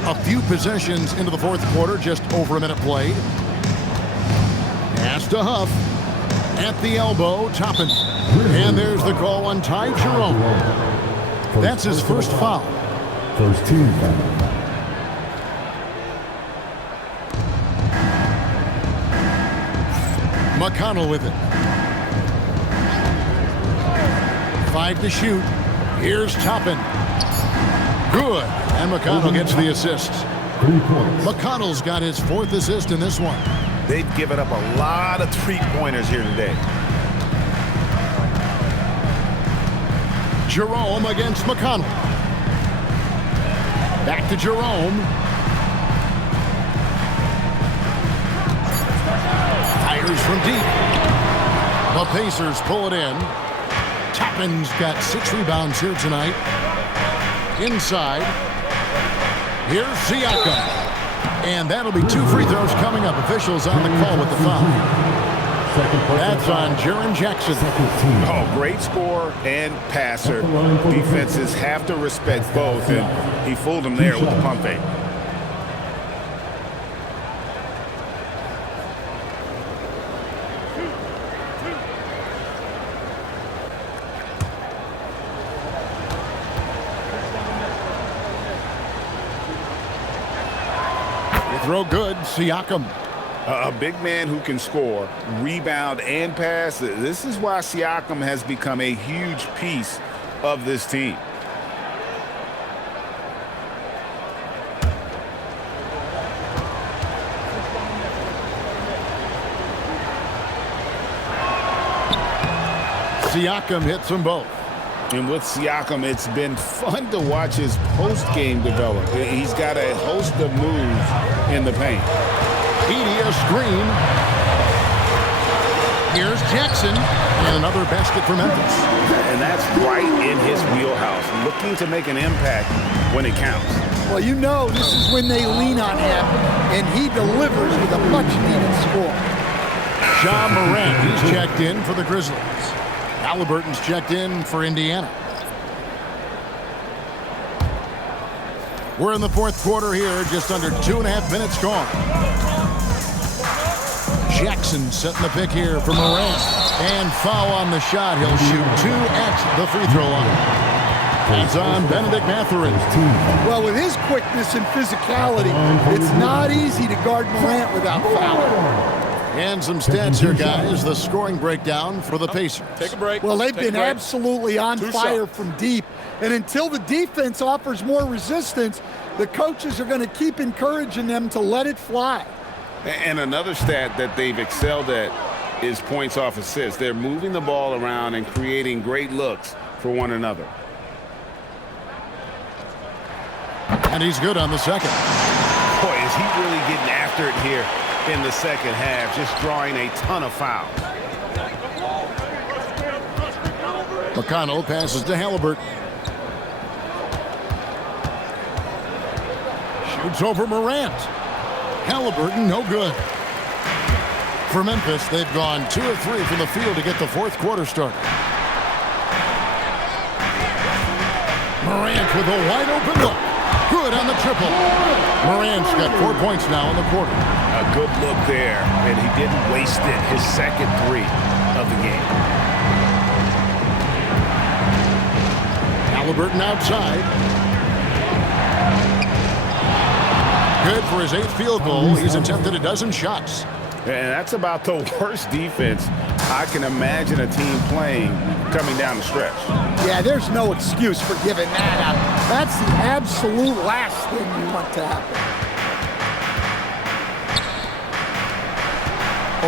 A few possessions into the fourth quarter, just over a minute played. Pass to Huff. At the elbow, Toppin. And there's the call on Ty Jerome. That's his first foul. First team foul. McConnell with it. 5 to shoot. Here's Toppin. Good. And McConnell gets the assist. 3 points. McConnell's got his 4th assist in this one. They've given up a lot of three-pointers here today. Jerome against McConnell. Back to Jerome. Fires from deep. The Pacers pull it in. Toppin's got 6 rebounds here tonight. Inside. Here's Siakam. And that'll be 2 free throws coming up. Officials on the call with the foul. That's on Jaren Jackson. Oh, great scorer and passer. Defenses have to respect both, and he fooled them there with the pump fake. Throw good, Siakam. A big man who can score, rebound, and pass. This is why Siakam has become a huge piece of this team. Siakam hits them both. And with Siakam, it's been fun to watch his post-game develop. He's got a host of moves in the paint. Edey a screen. Here's Jackson. And another basket for Memphis. And that's right in his wheelhouse, looking to make an impact when it counts. Well, you know this is when they lean on him, and he delivers with a much-needed score. Ja Morant, he's checked in for the Grizzlies. Halliburton's checked in for Indiana. We're in the 4th quarter here, just under 2.5 minutes gone. Jackson setting the pick here for Morant. And foul on the shot. He'll shoot 2 at the free throw line. It's on Benedict Mathurin. Well, with his quickness and physicality, it's not easy to guard Morant without fouling. And some stats here, guys. The scoring breakdown for the Pacers. Take a break. Well, they've been absolutely on fire from deep. And until the defense offers more resistance, the coaches are going to keep encouraging them to let it fly. And another stat that they've excelled at is points off assists. They're moving the ball around and creating great looks for one another. And he's good on the second. Boy, is he really getting after it here in the second half, just drawing a ton of fouls. McConnell passes to Halliburton. Shoots over Morant. Halliburton, no good. For Memphis, they've gone 2 of 3 from the field to get the 4th quarter started. Morant with a wide open look. Good on the triple. Morant's got 4 points now in the quarter. A good look there, and he didn't waste it. His second 3 of the game. Halliburton outside. Good for his 8th field goal. He's attempted a dozen shots. And that's about the worst defense I can imagine a team playing coming down the stretch. Yeah, there's no excuse for giving that up. That's the absolute last thing you want to happen.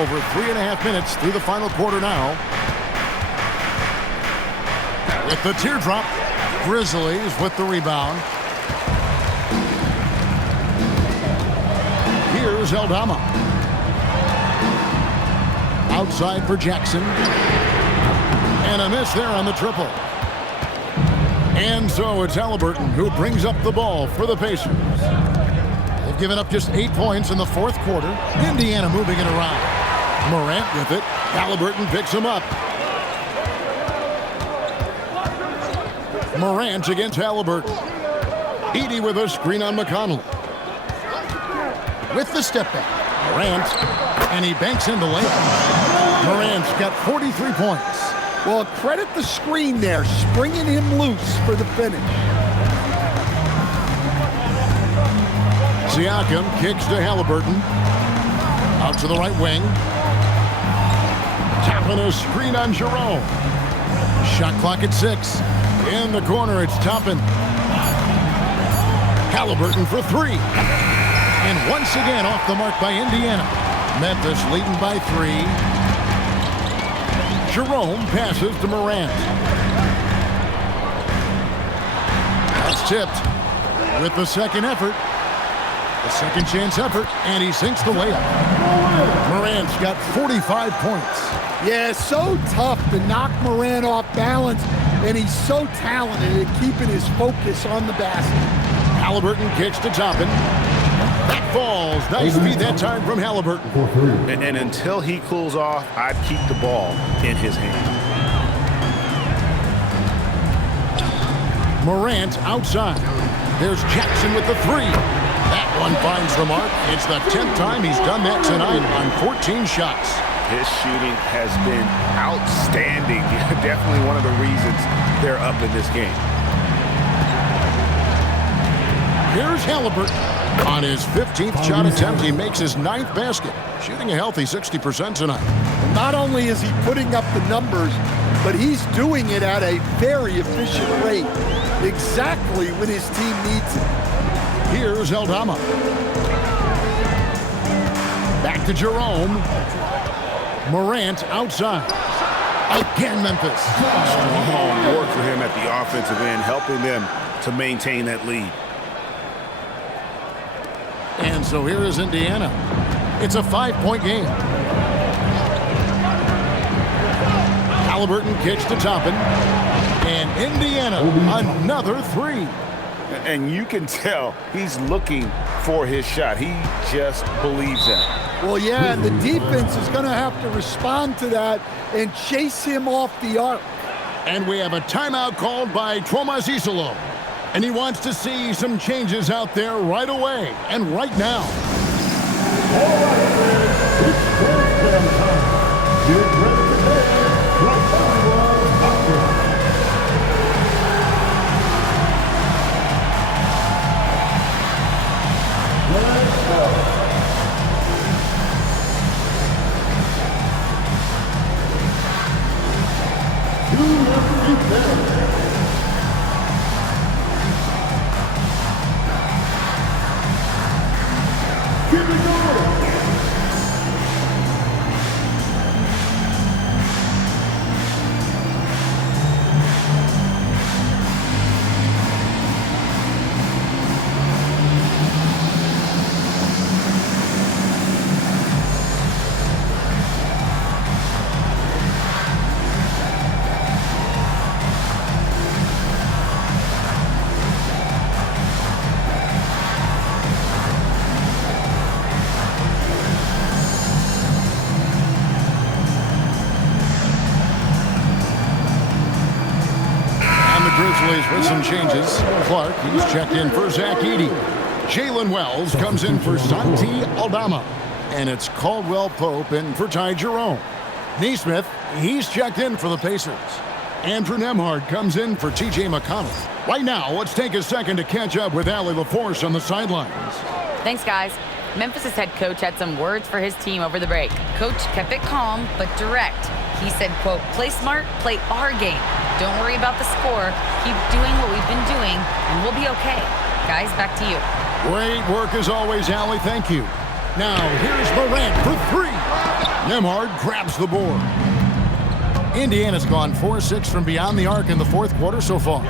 Over 3.5 minutes through the final quarter now. With the teardrop, Grizzlies with the rebound. Here's Aldama. Outside for Jackson. And a miss there on the triple. And so it's Halliburton who brings up the ball for the Pacers. They've given up just 8 points in the 4th quarter. Indiana moving it around. Morant with it. Halliburton picks him up. Morant against Halliburton. Edey with a screen on McConnell. With the step back. Morant. And he banks in the layup. Morant's got 43 points. Well, credit the screen there, springing him loose for the finish. Siakam kicks to Halliburton. Out to the right wing. Tapping a screen on Jerome. Shot clock at 6. In the corner, it's Toppin. Halliburton for 3. And once again off the mark by Indiana. Memphis leading by 3. Jerome passes to Morant. That's tipped with the second effort. The second chance effort, and he sinks the layup. Morant's got 45 points. Yeah, so tough to knock Morant off balance, and he's so talented at keeping his focus on the basket. Halliburton kicks to Toppin. That falls. Nice feed that time from Halliburton. And until he cools off, I'd keep the ball in his hand. Morant outside. There's Jackson with the 3. That one finds the mark. It's the 10th time he's done that tonight on 14 shots. His shooting has been outstanding. Definitely one of the reasons they're up in this game. Here's Halliburton. On his 15th shot attempt, he makes his 9th basket, shooting a healthy 60% tonight. Not only is he putting up the numbers, but he's doing it at a very efficient rate, exactly when his team needs it. Here's Aldama. Back to Jerome. Morant outside. Again, Memphis. Strong work for him at the offensive end, helping them to maintain that lead. And so here is Indiana. It's a 5-point game. Halliburton kicks to Toppin. And Indiana, another 3. And you can tell he's looking for his shot. He just believes in it. Well, yeah, and the defense is going to have to respond to that and chase him off the arc. And we have a timeout called by Tomas Isolo. And he wants to see some changes out there right away and right now. All right, fans, it's touchdown time. Get ready to dance like everyone out there. Let's go. Grizzlies with some changes. Clark, he's checked in for Zach Edey. Jalen Wells comes in for Santi Aldama. And it's Caldwell Pope in for Ty Jerome. Neesmith, he's checked in for the Pacers. Andrew Nembhard comes in for T.J. McConnell. Right now, let's take a second to catch up with Allie LaForce on the sidelines. Thanks, guys. Memphis' head coach had some words for his team over the break. Coach kept it calm, but direct. He said, quote, play smart, play our game. Don't worry about the score. Keep doing what we've been doing, and we'll be okay. Guys, back to you. Great work as always, Allie. Thank you. Now, here's Morant for 3. Nembhard grabs the board. Indiana's gone 4-6 from beyond the arc in the fourth quarter so far.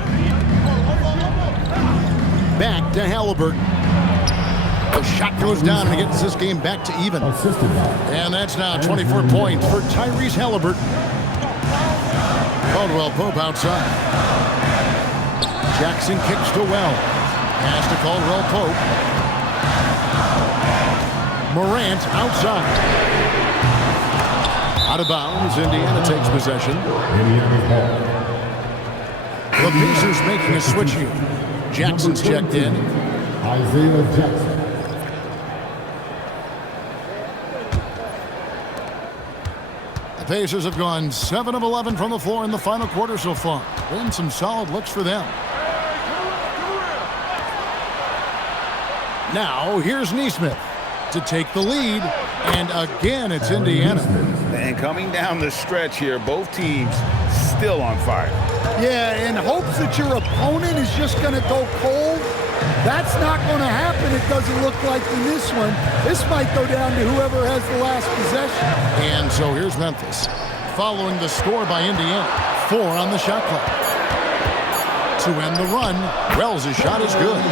Back to Halliburton. The shot goes down and he gets this game back to even. And that's now 24 points for Tyrese Halliburton. Caldwell Pope outside. Jackson kicks to Wells. Pass to Caldwell Pope. Morant outside. Out of bounds, Indiana takes possession. The Pacers making a switch here. Jackson's checked in. Isaiah Jackson. The Pacers have gone 7 of 11 from the floor in the final quarter so far. Been some solid looks for them. Now, here's Neesmith to take the lead, And again, it's Indiana. And coming down the stretch here, both teams still on fire. Yeah, in hopes that your opponent is just going to go cold. That's not going to happen, it doesn't look like in this one. This might go down to whoever has the last possession. And so here's Memphis, following the score by Indiana. 4 on the shot clock. To end the run, Wells' shot is good.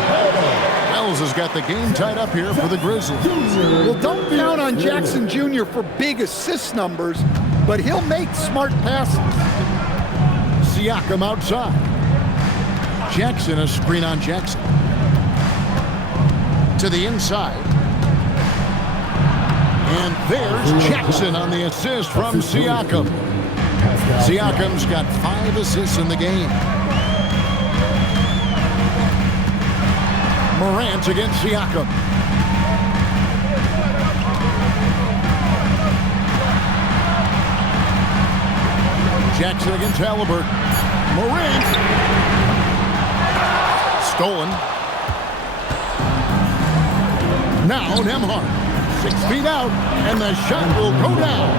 Wells has got the game tied up here for the Grizzlies. Well, don't count on Jackson Jr. for big assist numbers, but he'll make smart passes. Siakam outside. Jackson, a screen on Jackson. To the inside. And there's Jackson on the assist from Siakam. Siakam's got 5 assists in the game. Morant against Siakam. Jackson against Halliburton. Morant. Stolen. Now Nembhard. 6 feet out, and the shot will go down.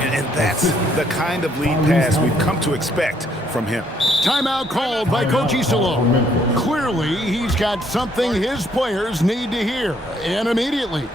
And that's the kind of lead pass we've come to expect from him. Timeout called by Coach Isolo. Clearly, he's got something his players need to hear, and immediately.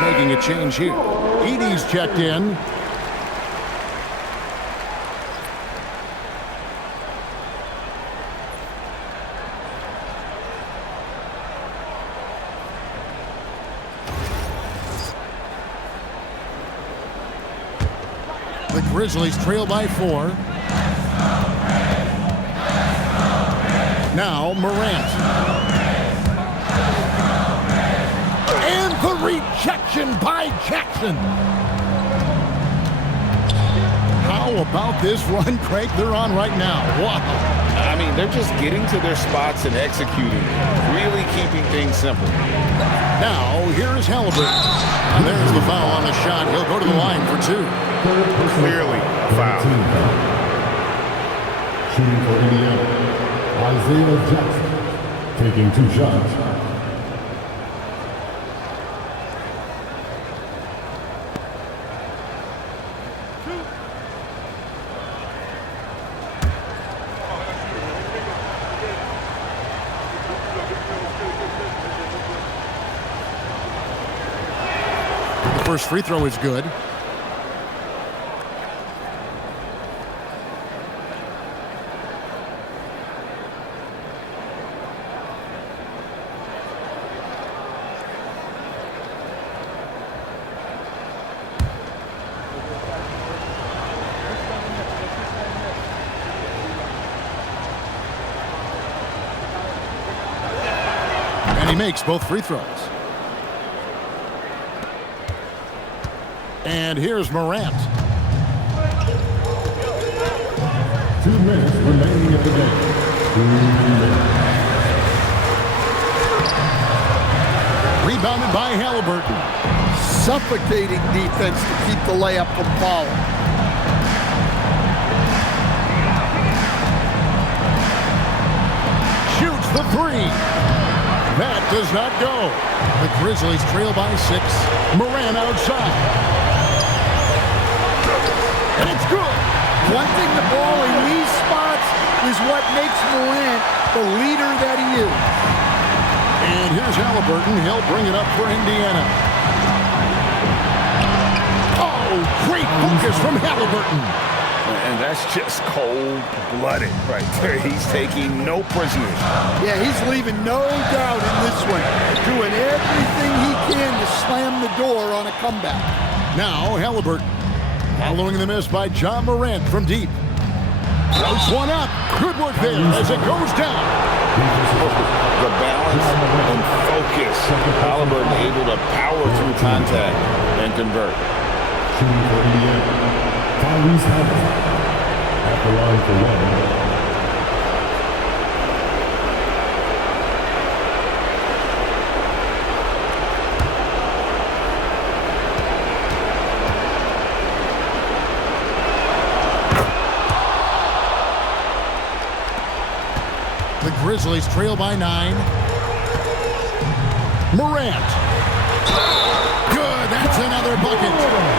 Making a change here. Edey's checked in. The Grizzlies trail by 4. Now Morant. The rejection by Jackson. How about this run, Craig, they're on right now? Wow. I mean, they're just getting to their spots and executing, really keeping things simple. Now, here's Halliburton. And there's the foul on the shot. He'll go to the line for 2. Clearly a foul. Shooting for Indiana, Isaiah Jackson, taking 2 shots. First free throw is good. And he makes both free throws. And here's Morant. 2 minutes remaining in the game. Rebounded by Halliburton. Suffocating defense to keep the layup from falling. Shoots the 3. That does not go. The Grizzlies trail by 6. Morant outside. and it's good. Punting the ball in these spots is what makes Morant the leader that he is. And here's Halliburton. He'll bring it up for Indiana. Oh, great focus from Halliburton. And that's just cold-blooded right there. He's taking no prisoners. Yeah, he's leaving no doubt in this one. Doing everything he can to slam the door on a comeback. Now Halliburton. Following the miss by John Morant from deep. Floats one up. Good work there as it goes down. The balance and focus. Halliburton able to power through contact and convert. Shooting for Indiana. Tyrese Halliburton at the line for one. The Grizzlies trail by 9. Morant. Good, that's another bucket.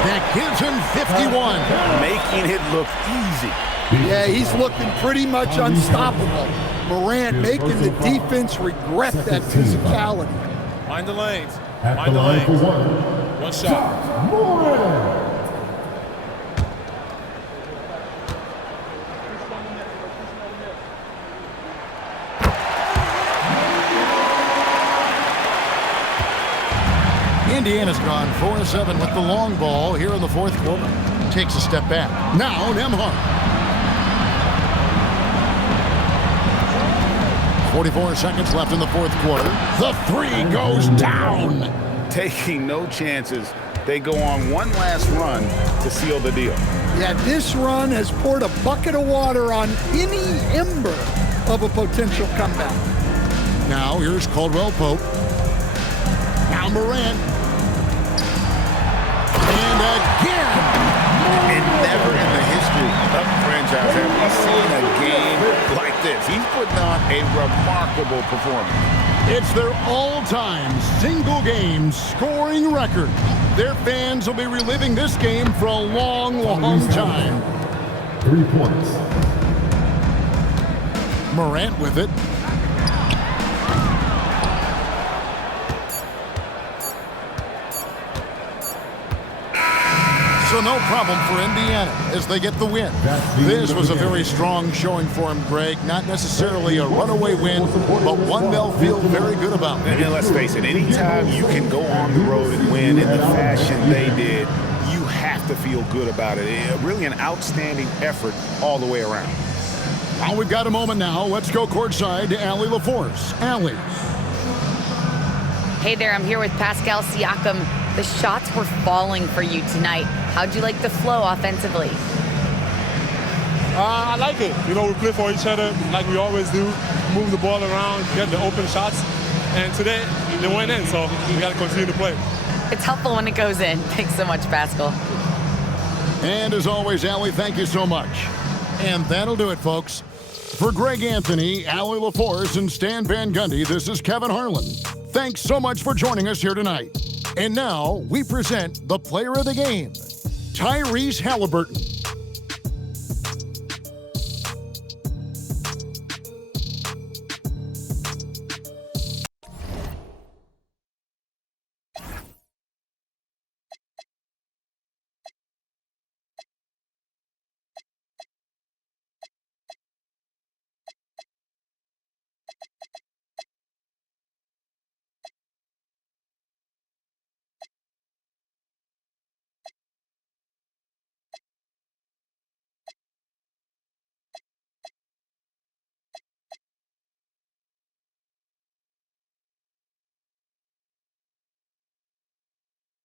That gives him 51. Making it look easy. Yeah, he's looking pretty much unstoppable. Morant making the defense regret that physicality. Mind the lanes. At Mind the the line for lanes. one. One shot. Morant. Indiana's gone 4-7 with the long ball here in the fourth quarter. Takes a step back. Now Nembhard. 44 seconds left in the fourth quarter. The three goes down. Taking no chances. They go on one last run to seal the deal. Yeah, this run has poured a bucket of water on any ember of a potential comeback. Now here's Caldwell Pope. Now Morant. And again. And never in the history of the franchise have we seen a game like this. He's putting on a remarkable performance. It's their all-time single-game scoring record. Their fans will be reliving this game for a long, long time. 3 points. Morant with it. So no problem for Indiana as they get the win. This was a very strong showing for them, Greg. Not necessarily a runaway win, but one they'll feel very good about. And let's face it, anytime you can go on the road and win in the fashion they did, you have to feel good about it. Really an outstanding effort all the way around. Well, we've got a moment now. Let's go courtside to Allie LaForce. Allie. Hey there, I'm here with Pascal Siakam. The shots were falling for you tonight. How'd you like the flow offensively? I like it. You know, we play for each other like we always do. Move the ball around, get the open shots. And today, they went in, so we got to continue to play. It's helpful when it goes in. Thanks so much, Pascal. And as always, Allie, thank you so much. And that'll do it, folks. For Greg Anthony, Allie LaForce, and Stan Van Gundy, this is Kevin Harlan. Thanks so much for joining us here tonight. And now we present the player of the game, Tyrese Halliburton.